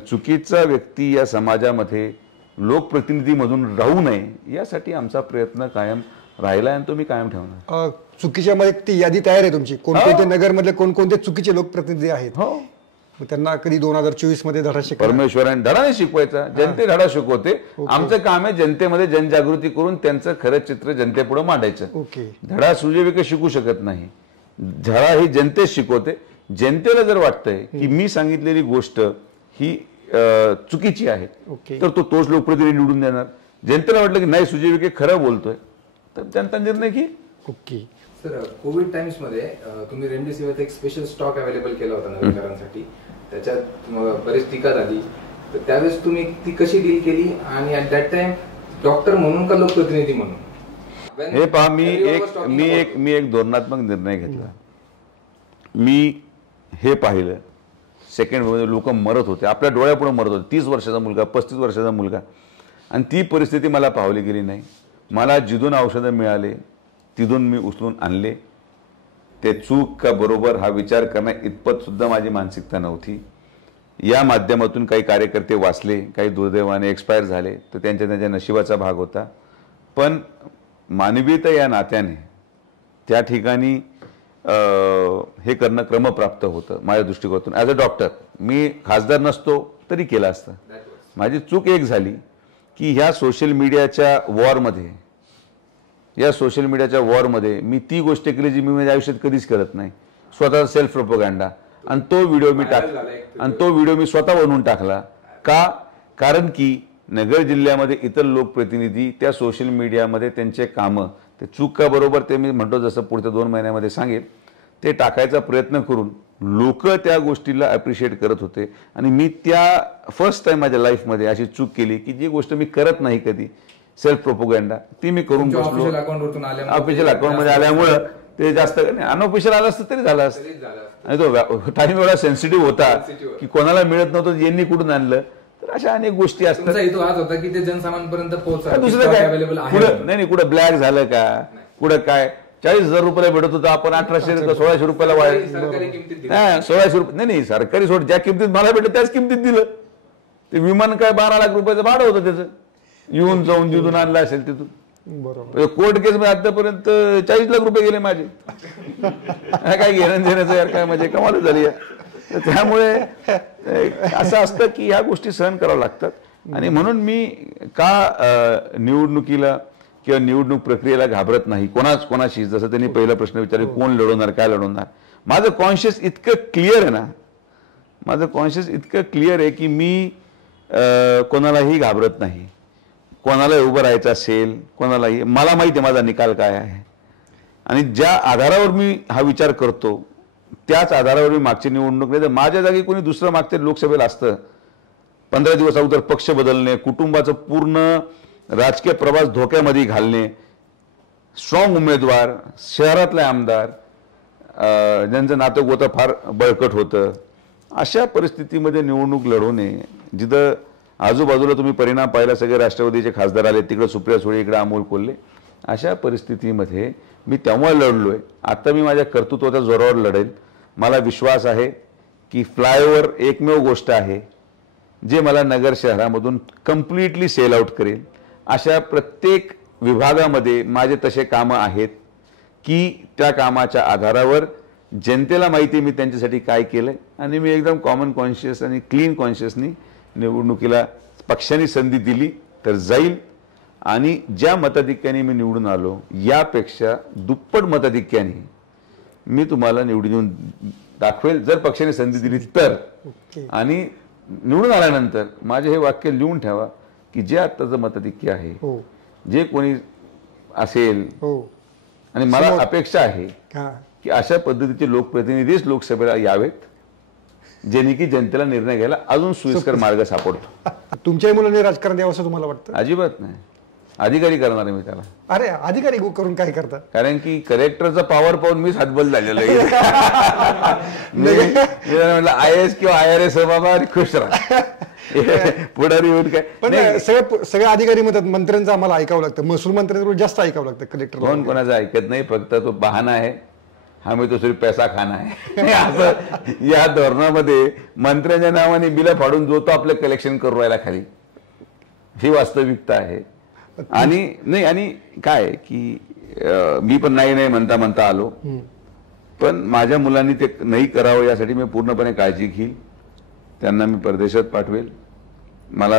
चुकीचा व्यक्ती या समाजामध्ये लोकप्रतिनिधीमधून राहू नये यासाठी आमचा प्रयत्न कायम राहिला आणि तो मी कायम ठेवणार. चुकीच्या मध्ये ती यादी तयार आहे तुमची, कोणकोणते नगरमधले कोणकोणते चुकीचे लोकप्रतिनिधी आहेत? हो. त्यांना कधी 2024 मध्ये धडा शिकवा. परमेश्वराने धडा नाही शिकवायचा, जनते धडा शिकवते. आमचं काम आहे जनतेमध्ये जनजागृती करून त्यांचं खरं चित्र जनतेपुढे मांडायचं. ओके. धडा सुजयविके शिकू शकत नाही, धडा ही जनतेच शिकवते. जनतेला जर वाटतंय की मी सांगितलेली गोष्ट ही चुकीची आहे तर तोच लोकप्रतिनिधी निवडून देणार. जनतेला वाटलं की नाही सुजयविके खरं बोलतोय तर जनता निर्णय घे. ओके. सर, कोविड टाइम्स मध्ये तुम्ही रेमडेसिवीरचा एक स्पेशल स्टॉक अवेलेबल केला होता नगरकरांसाठी, त्याच्यात बरीच टीका झाली, तर त्यावेळेस तुम्ही ती कशी डील केली आणि ॲट दॅट टाइम डॉक्टर म्हणून का लोकप्रतिनिधी म्हणून? हे पहा, मी एक धोरणात्मक निर्णय घेतला. मी हे पाहिलं सेकंड वेव्हमध्ये लोक मरत होते, आपल्या डोळ्यापुढे मरत होते. 30 वर्षाचा मुलगा, 35 वर्षाचा मुलगा, आणि ती परिस्थिती मला पाहली गेली नाही. मला जिथून औषधं मिळाले तिथून मी उचलून आणले. ते चूक का बरोबर हा विचार करण्या इतपत सुद्धा माझी मानसिकता नव्हती. या माध्यमातून काही कार्यकर्ते वाचले, काही दुर्दैवाने एक्सपायर झाले, तर त्यांच्या नशिबाचा भाग होता. पण मानवीयता या नात्याने त्या ठिकाणी हे करणं क्रमप्राप्त होतं माझ्या दृष्टिकोनातून. ॲज अ डॉक्टर मी खासदार नसतो तरी केलं असतं. माझी चूक एक झाली की ह्या सोशल मीडियाच्या वॉरमध्ये मी ती गोष्ट केली जी मी माझ्या आयुष्यात कधीच करत नाही, स्वतःचा सेल्फ प्रोपोगंडा. आणि तो व्हिडिओ मी स्वतः बनवून टाकला. का? कारण की नगर जिल्ह्यामध्ये इतर लोकप्रतिनिधी त्या सोशल मीडियामध्ये त्यांचे कामं, ते चूक का बरोबर ते मी म्हणतो जसं पुढच्या 2 महिन्यामध्ये सांगेल, ते टाकायचा प्रयत्न करून लोक त्या गोष्टीला अप्रिशिएट करत होते. आणि मी त्या फर्स्ट टाइम माझ्या लाईफमध्ये अशी चूक केली की जी गोष्ट मी करत नाही कधी, सेल्फ प्रोपोगंडा, ती मी करून बसलो. ऑफिशियल अकाउंटमध्ये आल्यामुळं ते जास्त अनऑफिशियल आलं असतं तरी झालं असतं. आणि तो टाइम एवढा सेन्सिटिव्ह होता की कोणाला मिळत नव्हतं, यांनी कुठून आणलं. तर अशा अनेक गोष्टी असतात. आज होता की ते जनसामान्यपर्यंत पोहोचलं. दुसरं काय नाही, कुठं ब्लॅक झालं का, कुठं काय 40,000 रुपयाला भेटत होतं, आपण 1800 1600 रुपयाला वाढ. 1600 रुपये नाही, सरकारी सोड ज्या किमतीत मला भेटलं त्याच किमतीत दिलं. ते विमान काय 12 लाख रुपयाचं भाडं होतं त्याचं, येऊन जाऊन तिथून आणलं असेल तिथून. बरोबर. कोर्ट केस मध्ये आतापर्यंत 40 लाख रुपये गेले माझे. काय घेणं देण्याचं यार, काय म्हणजे कमाल झाली. त्यामुळे असं असतं की ह्या गोष्टी सहन कराव्या लागतात. आणि म्हणून मी का निवडणुकीला किंवा निवडणूक प्रक्रियेला घाबरत नाही कोणाशी. जसं त्यांनी पहिला प्रश्न विचारला कोण लढवणार, काय लढवणार, माझं कॉन्शियस इतकं क्लिअर आहे ना, माझं कॉन्शियस इतकं क्लिअर आहे की मी कोणालाही घाबरत नाही. कोणाला उभं राहायचं असेल, कोणालाही, मला माहिती आहे माझा निकाल काय आहे. आणि ज्या आधारावर मी हा विचार करतो त्याच आधारावर मी मागची निवडणूक, नाही तर माझ्या जागी कोणी दुसरं मागच्या लोकसभेला असतं, 15 दिवस अगोदर पक्ष बदलणे, कुटुंबाचं पूर्ण राजकीय प्रवास धोक्यामध्ये घालणे, स्ट्रॉंग उमेदवार, शहरातले आमदार ज्यांचं नातं गोतं फार बळकट होतं, अशा परिस्थितीमध्ये निवडणूक लढवणे, जिथं आजूबाजूला तुम्ही परिणाम पाहिला, सगळे राष्ट्रवादीचे खासदार आले, तिकडे सुप्रिया सुळे, इकडे अमोल कोल्हे, अशा परिस्थितीमध्ये मी तेव्हा लढलोय. आता मी माझ्या कर्तृत्वाच्या जोरावर लढेल. मला विश्वास आहे की फ्लायओव्हर एकमेव गोष्ट आहे जे मला नगर शहरामधून कम्प्लिटली सेल आउट करेल. अशा प्रत्येक विभागामध्ये माझे तसे कामं आहेत की त्या कामाच्या आधारावर जनतेला माहिती मी त्यांच्यासाठी काय केलंय. आणि मी एकदम कॉमन कॉन्शियस आणि क्लीन कॉन्शियसनी निवडणुकीला पक्षाने संधी दिली तर जाईल. आणि ज्या मताधिक्याने मी निवडून आलो यापेक्षा दुप्पट मताधिक्याने मी तुम्हाला निवडून दाखवेल जर पक्षाने संधी दिली तर. आणि निवडून आल्यानंतर माझे हे वाक्य लिहून ठेवा की जे आत्ताचं मताधिक्य आहे, हो जे कोणी असेल, हो आणि मला अपेक्षा आहे हा की अशा पद्धतीचे लोकप्रतिनिधीच लोकसभेला यावेत, जेणे की जनतेला निर्णय घ्यायला अजून सोयीस्कर मार्ग सापडतो. तुमच्याही मुलांनी राजकारण द्यावं असं तुम्हाला वाटतं? अजिबात नाही. अधिकारी करणार आहे मी त्याला. अरे अधिकारी करून काय करता? कारण की कलेक्टरचा पॉवर पाहून मीच हातबल झालेलो आहे. म्हटलं IAS किंवा IRS बाबा खुश राहा, पुढारी येऊन काय. पण सगळे अधिकारी म्हणतात मंत्र्यांचं आम्हाला ऐकावं लागतं, महसूल मंत्र्यांचं जास्त ऐकावं लागतं कलेक्टर. कोण कोणाचं ऐकत नाही, फक्त तो बहाना आहे, हमें तो सिर्फ पैसा खाना आहे. असं या धोरणामध्ये मंत्र्यांच्या नावाने बिलं फाडून जो तो आपलं कलेक्शन करू राहिला खाली, ही वास्तविकता आहे. आणि नाही, आणि काय की मी पण नाही म्हणता म्हणता आलो, पण माझ्या मुलांनी ते नाही करावं यासाठी मी पूर्णपणे काळजी घेईल. त्यांना मी परदेशात पाठवेल. मला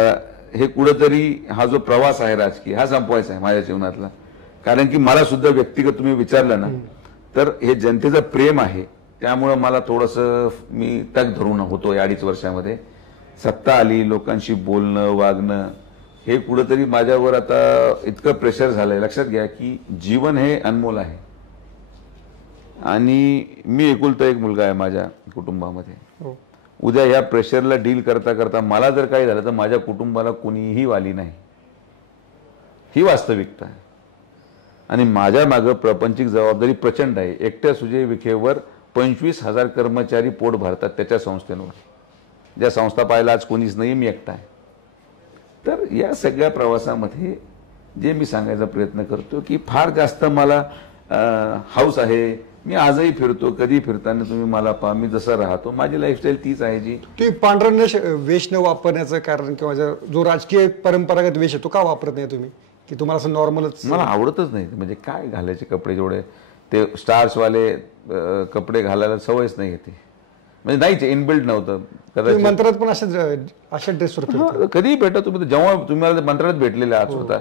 हे कुठंतरी हा जो प्रवास आहे राजकीय हा संपवायचा आहे माझ्या जीवनातला. कारण की मला सुद्धा व्यक्तिगत तुम्ही विचारलं ना, तर हे जनतेचं प्रेम आहे, त्यामुळं मला थोडंसं मी तग धरून होतो या 2.5 वर्षामध्ये. सत्ता आली, लोकांशी बोलणं वागणं हे कुठंतरी माझ्यावर आता इतकं प्रेशर झालंय. लक्षात घ्या की जीवन हे अनमोल आहे, आणि मी एकुलता एक मुलगा आहे माझ्या कुटुंबामध्ये. उद्या या प्रेशरला डील करता करता मला जर काही झालं तर माझ्या कुटुंबाला कुणीही वाली नाही, ही वास्तविकता आहे. आणि माझ्या मागं प्रापंचिक जबाबदारी प्रचंड आहे. एकट्या सुजय विखेवर 25,000 कर्मचारी पोट भरतात त्याच्या संस्थेवर, ज्या संस्था पाहायला आज कोणीच नाही, मी एकटा आहे. तर या सगळ्या प्रवासामध्ये जे मी सांगायचा प्रयत्न करतो की फार जास्त मला हाऊस आहे. मी आजही फिरतो, कधी फिरताना तुम्ही मला पहा, मी जसं राहतो, माझी लाईफस्टाईल तीच आहे जी. तुम्ही पांढरं वेश न वापरण्याचं कारण किंवा जो राजकीय परंपरागत वेश आहे तो का वापरत नाही तुम्ही, की तुम्हाला असं नॉर्मलच? मला आवडतच नाही. म्हणजे काय घालायचे कपडे, जेवढे ते स्टार्सवाले कपडे घालायला सवयच नाही येते, म्हणजे नाहीच, इनबिल्ड नव्हतं. कदाचित मंत्रात पण अशा ड्रेसवर कधीही भेटा तुम्ही. जेव्हा तुम्हाला मंत्रात भेटलेले आज होता,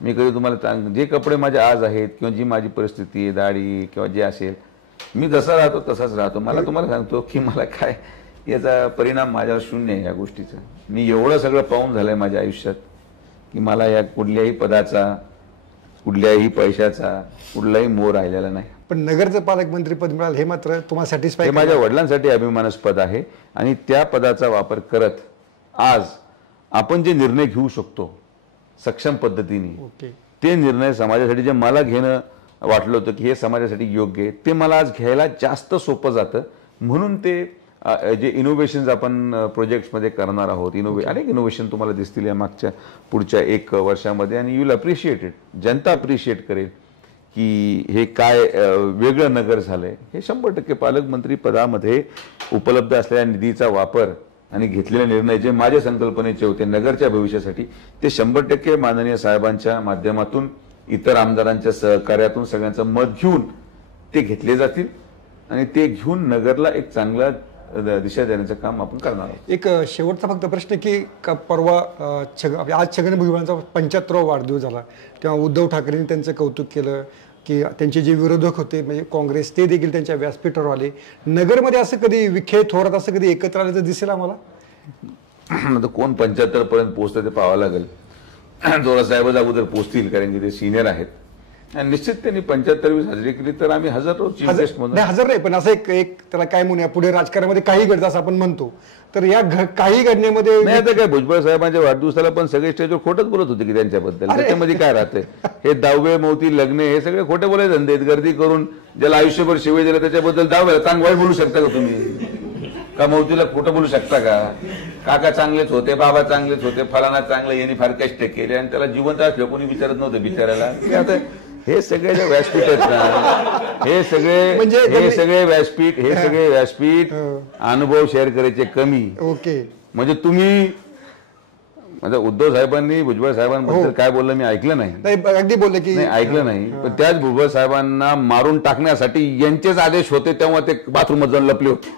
मी कधी तुम्हाला जे कपडे माझे आज आहेत किंवा जी माझी परिस्थिती आहे, दाढी किंवा जे असेल, मी जसा राहतो तसाच राहतो. मला तुम्हाला सांगतो की मला काय याचा परिणाम माझ्यावर शून्य आहे या गोष्टीचा. मी एवढं सगळं पाहून झालंय माझ्या आयुष्यात की मला या कुठल्याही पदाचा, कुठल्याही पैशाचा कुठलाही मोह राहिलेला नाही. पण नगरचं पालकमंत्री पद मिळालं हे मात्र तुम्हाला सॅटिस्फाय? हे माझ्या वडिलांसाठी अभिमानास्पद आहे. आणि त्या पदाचा वापर करत आज आपण जे निर्णय घेऊ शकतो सक्षम पद्धतीने, ते निर्णय समाजासाठी जे मला घेणं वाटलं होतं की हे समाजासाठी योग्य आहे, ते मला आज घ्यायला जास्त सोपं जातं. म्हणून ते जे इनोव्हेशन्स आपण प्रोजेक्ट्समध्ये करणार आहोत, अनेक इनोव्हेशन तुम्हाला दिसतील या मागच्या पुढच्या 1 वर्षामध्ये, आणि you will appreciate it. Janata appreciate करेल की हे काय वेगळं नगर झालंय. हे 100% पालकमंत्री पदामध्ये उपलब्ध असलेल्या निधीचा वापर आणि घेतलेले निर्णय जे माझ्या संकल्पनेचे होते नगरच्या भविष्यासाठी, ते 100% माननीय साहेबांच्या माध्यमातून, इतर आमदारांच्या सहकार्यातून, सगळ्यांचं मत घेऊन ते घेतले जातील. आणि ते घेऊन नगरला एक चांगला दिशा देण्याचं काम आपण करणार आहोत. एक शेवटचा फक्त प्रश्न की परवा आज छगन भुजबळांचा 75वा वाढदिवस झाला, तेव्हा उद्धव ठाकरेंनी त्यांचं कौतुक केलं की त्यांचे जे विरोधक होते म्हणजे काँग्रेस, ते देखील त्यांच्या व्यासपीठावर आले. नगरमध्ये असं कधी विखे थोरात असं कधी एकत्र आलं तर दिसेल आम्हाला? कोण 75 पर्यंत पोहोचतं ते पाहावं लागेल. जोरा साहेबच अगोदर पोहोचतील, कारण की ते सिनियर आहेत. आणि निश्चित त्यांनी 75वी साजरी केली तर आम्ही हजारो चीफ गेस्ट म्हणून, हजर नाही, पण असं एक त्याला काय म्हणूया, पुढे राजकारणामध्ये काही घडतं असं आपण म्हणतो, तर या काही घडण्यामध्ये नाही. आता काय भुजबळ साहेबांच्या वाढदिवसाला पण सगळे स्टेजवर खोटच बोलत होते की त्यांच्याबद्दल. त्याच्यामध्ये काय राहते, हे 10वे मोती लग्न हे सगळे खोटे बोलायचे धंदे, गर्दी करून ज्याला आयुष्यभर शिवाय दिलं त्याच्याबद्दल 10वेला चांगलं वाईट बोलू शकता का तुम्ही? का मौतीला खोटं बोलू शकता का? काका चांगलेच होते, बाबा चांगलेच होते, फलाना चांगलं, यांनी फार कष्ट केले आणि त्याला जिवंत असलं कोणी विचारत नव्हतं बिचारायला. आता हे सगळे जे व्यासपीठ आहेत ना, हे सगळे व्यासपीठ अनुभव शेअर करायचे कमी. ओके, म्हणजे तुम्ही म्हणजे उद्धव साहेबांनी भुजबळ साहेबांबद्दल काय बोललं मी ऐकलं नाही. अगदी बोलले की ऐकलं नाही, पण त्याच भुजबळ साहेबांना मारून टाकण्यासाठी यांचेच आदेश होते, तेव्हा ते बाथरूममध्ये जाऊन लपले होते.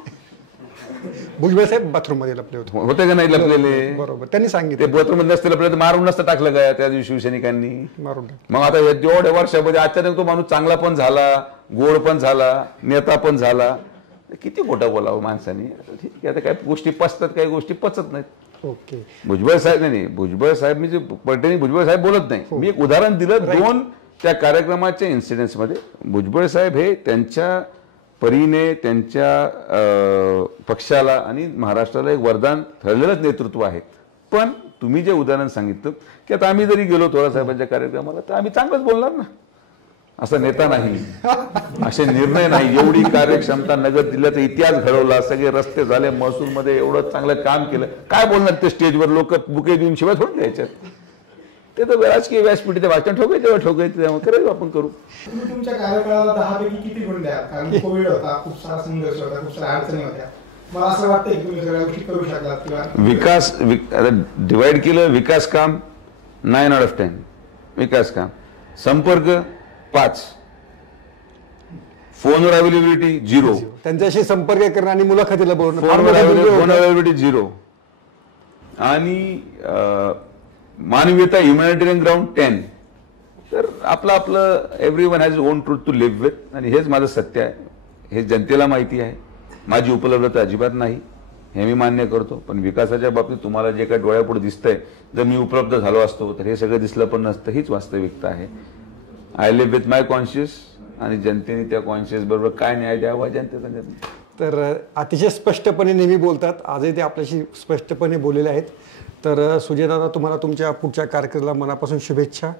भुजबळ साहेब बाथरूम मध्ये लपले होते का नाही लपलेले? बरोबर, त्यांनी सांगितलं. ते बाथरूम मध्ये नसते लपले तर मारून नसतं टाकलं का त्या दिवशी शिवसैनिकांनी? मारून. मग आता एवढ्या वर्षामध्ये अचानक तो माणूस चांगला पण झाला, गोड पण झाला, नेता पण झाला, किती खोटं बोलावं माणसाने. ठीक आहे, आता काही गोष्टी पचतात, काही गोष्टी पचत नाहीत. ओके. भुजबळ साहेब नाही, भुजबळ साहेब मी जे पलटणी भुजबळ साहेब बोलत नाही, मी एक उदाहरण दिलं 2 त्या कार्यक्रमाच्या इन्सिडेंट्समध्ये. भुजबळ साहेब हे त्यांच्या परीने त्यांच्या पक्षाला आणि महाराष्ट्राला एक वरदान ठरलेलंच नेतृत्व आहे. पण तुम्ही जे उदाहरण सांगितलं की आता आम्ही जरी गेलो थोरात साहेबांच्या कार्यक्रमाला तर आम्ही चांगलंच बोलणार ना. असा नेता नाही, असे निर्णय नाही, एवढी कार्यक्षमता नगर जिल्ह्याचा इतिहास घडवला, सगळे रस्ते झाले, महसूलमध्ये एवढं चांगलं काम केलं, काय बोलणार ते स्टेजवर लोक बुके देऊन शिवाय थोडं द्यायच्यात. ते तर राजकीय व्यासपीठ भाषण ठोकायचं तेव्हा ठोकायचं, तेव्हा करायचं आपण करू. तुम्ही तुमच्या कार्यकाळाला 10 पैकी किती गुण द्या? कारण कोविड होता, खूप सारा संघर्ष होता, खूप साऱ्या अडचणी होत्या. मला असं वाटतं की तुम्ही सगळ्या गोष्टी करू शकलात किंवा विकास डिवाइड केलं. विकास काम 9 out of 10, विकास काम. संपर्क 5, फोनवर अवेलेबिलिटी 0, त्यांच्याशी संपर्क करणं आणि मुलाखतीला बोलणं, फोनवर अवेलेबिलिटी 0, आणि मानवीयता ह्युमॅनिटेरियन ग्राउंड 10. तर आपलं everyone has own truth to live with, आणि हेच माझं सत्य आहे, हे जनतेला माहिती आहे. माझी उपलब्धता अजिबात नाही हे मी मान्य करतो, पण विकासाच्या बाबतीत तुम्हाला जे काही डोळ्यापुढे दिसतंय, जर मी उपलब्ध झालो असतो तर हे सगळं दिसलं पण नसतं. हीच वास्तविकता आहे. I live with my conscious, आणि जनतेने त्या कॉन्शियस बरोबर काय न्याय द्यावा जनतेचा निर्णय. तर अतिशय स्पष्टपणे नेहमी बोलतात, आजही ते आपल्याशी स्पष्टपणे बोललेले आहेत. तर सुजय दादा, तुम्हाला तुमच्या पुढच्या कार्यक्रमाला मनापासून शुभेच्छा.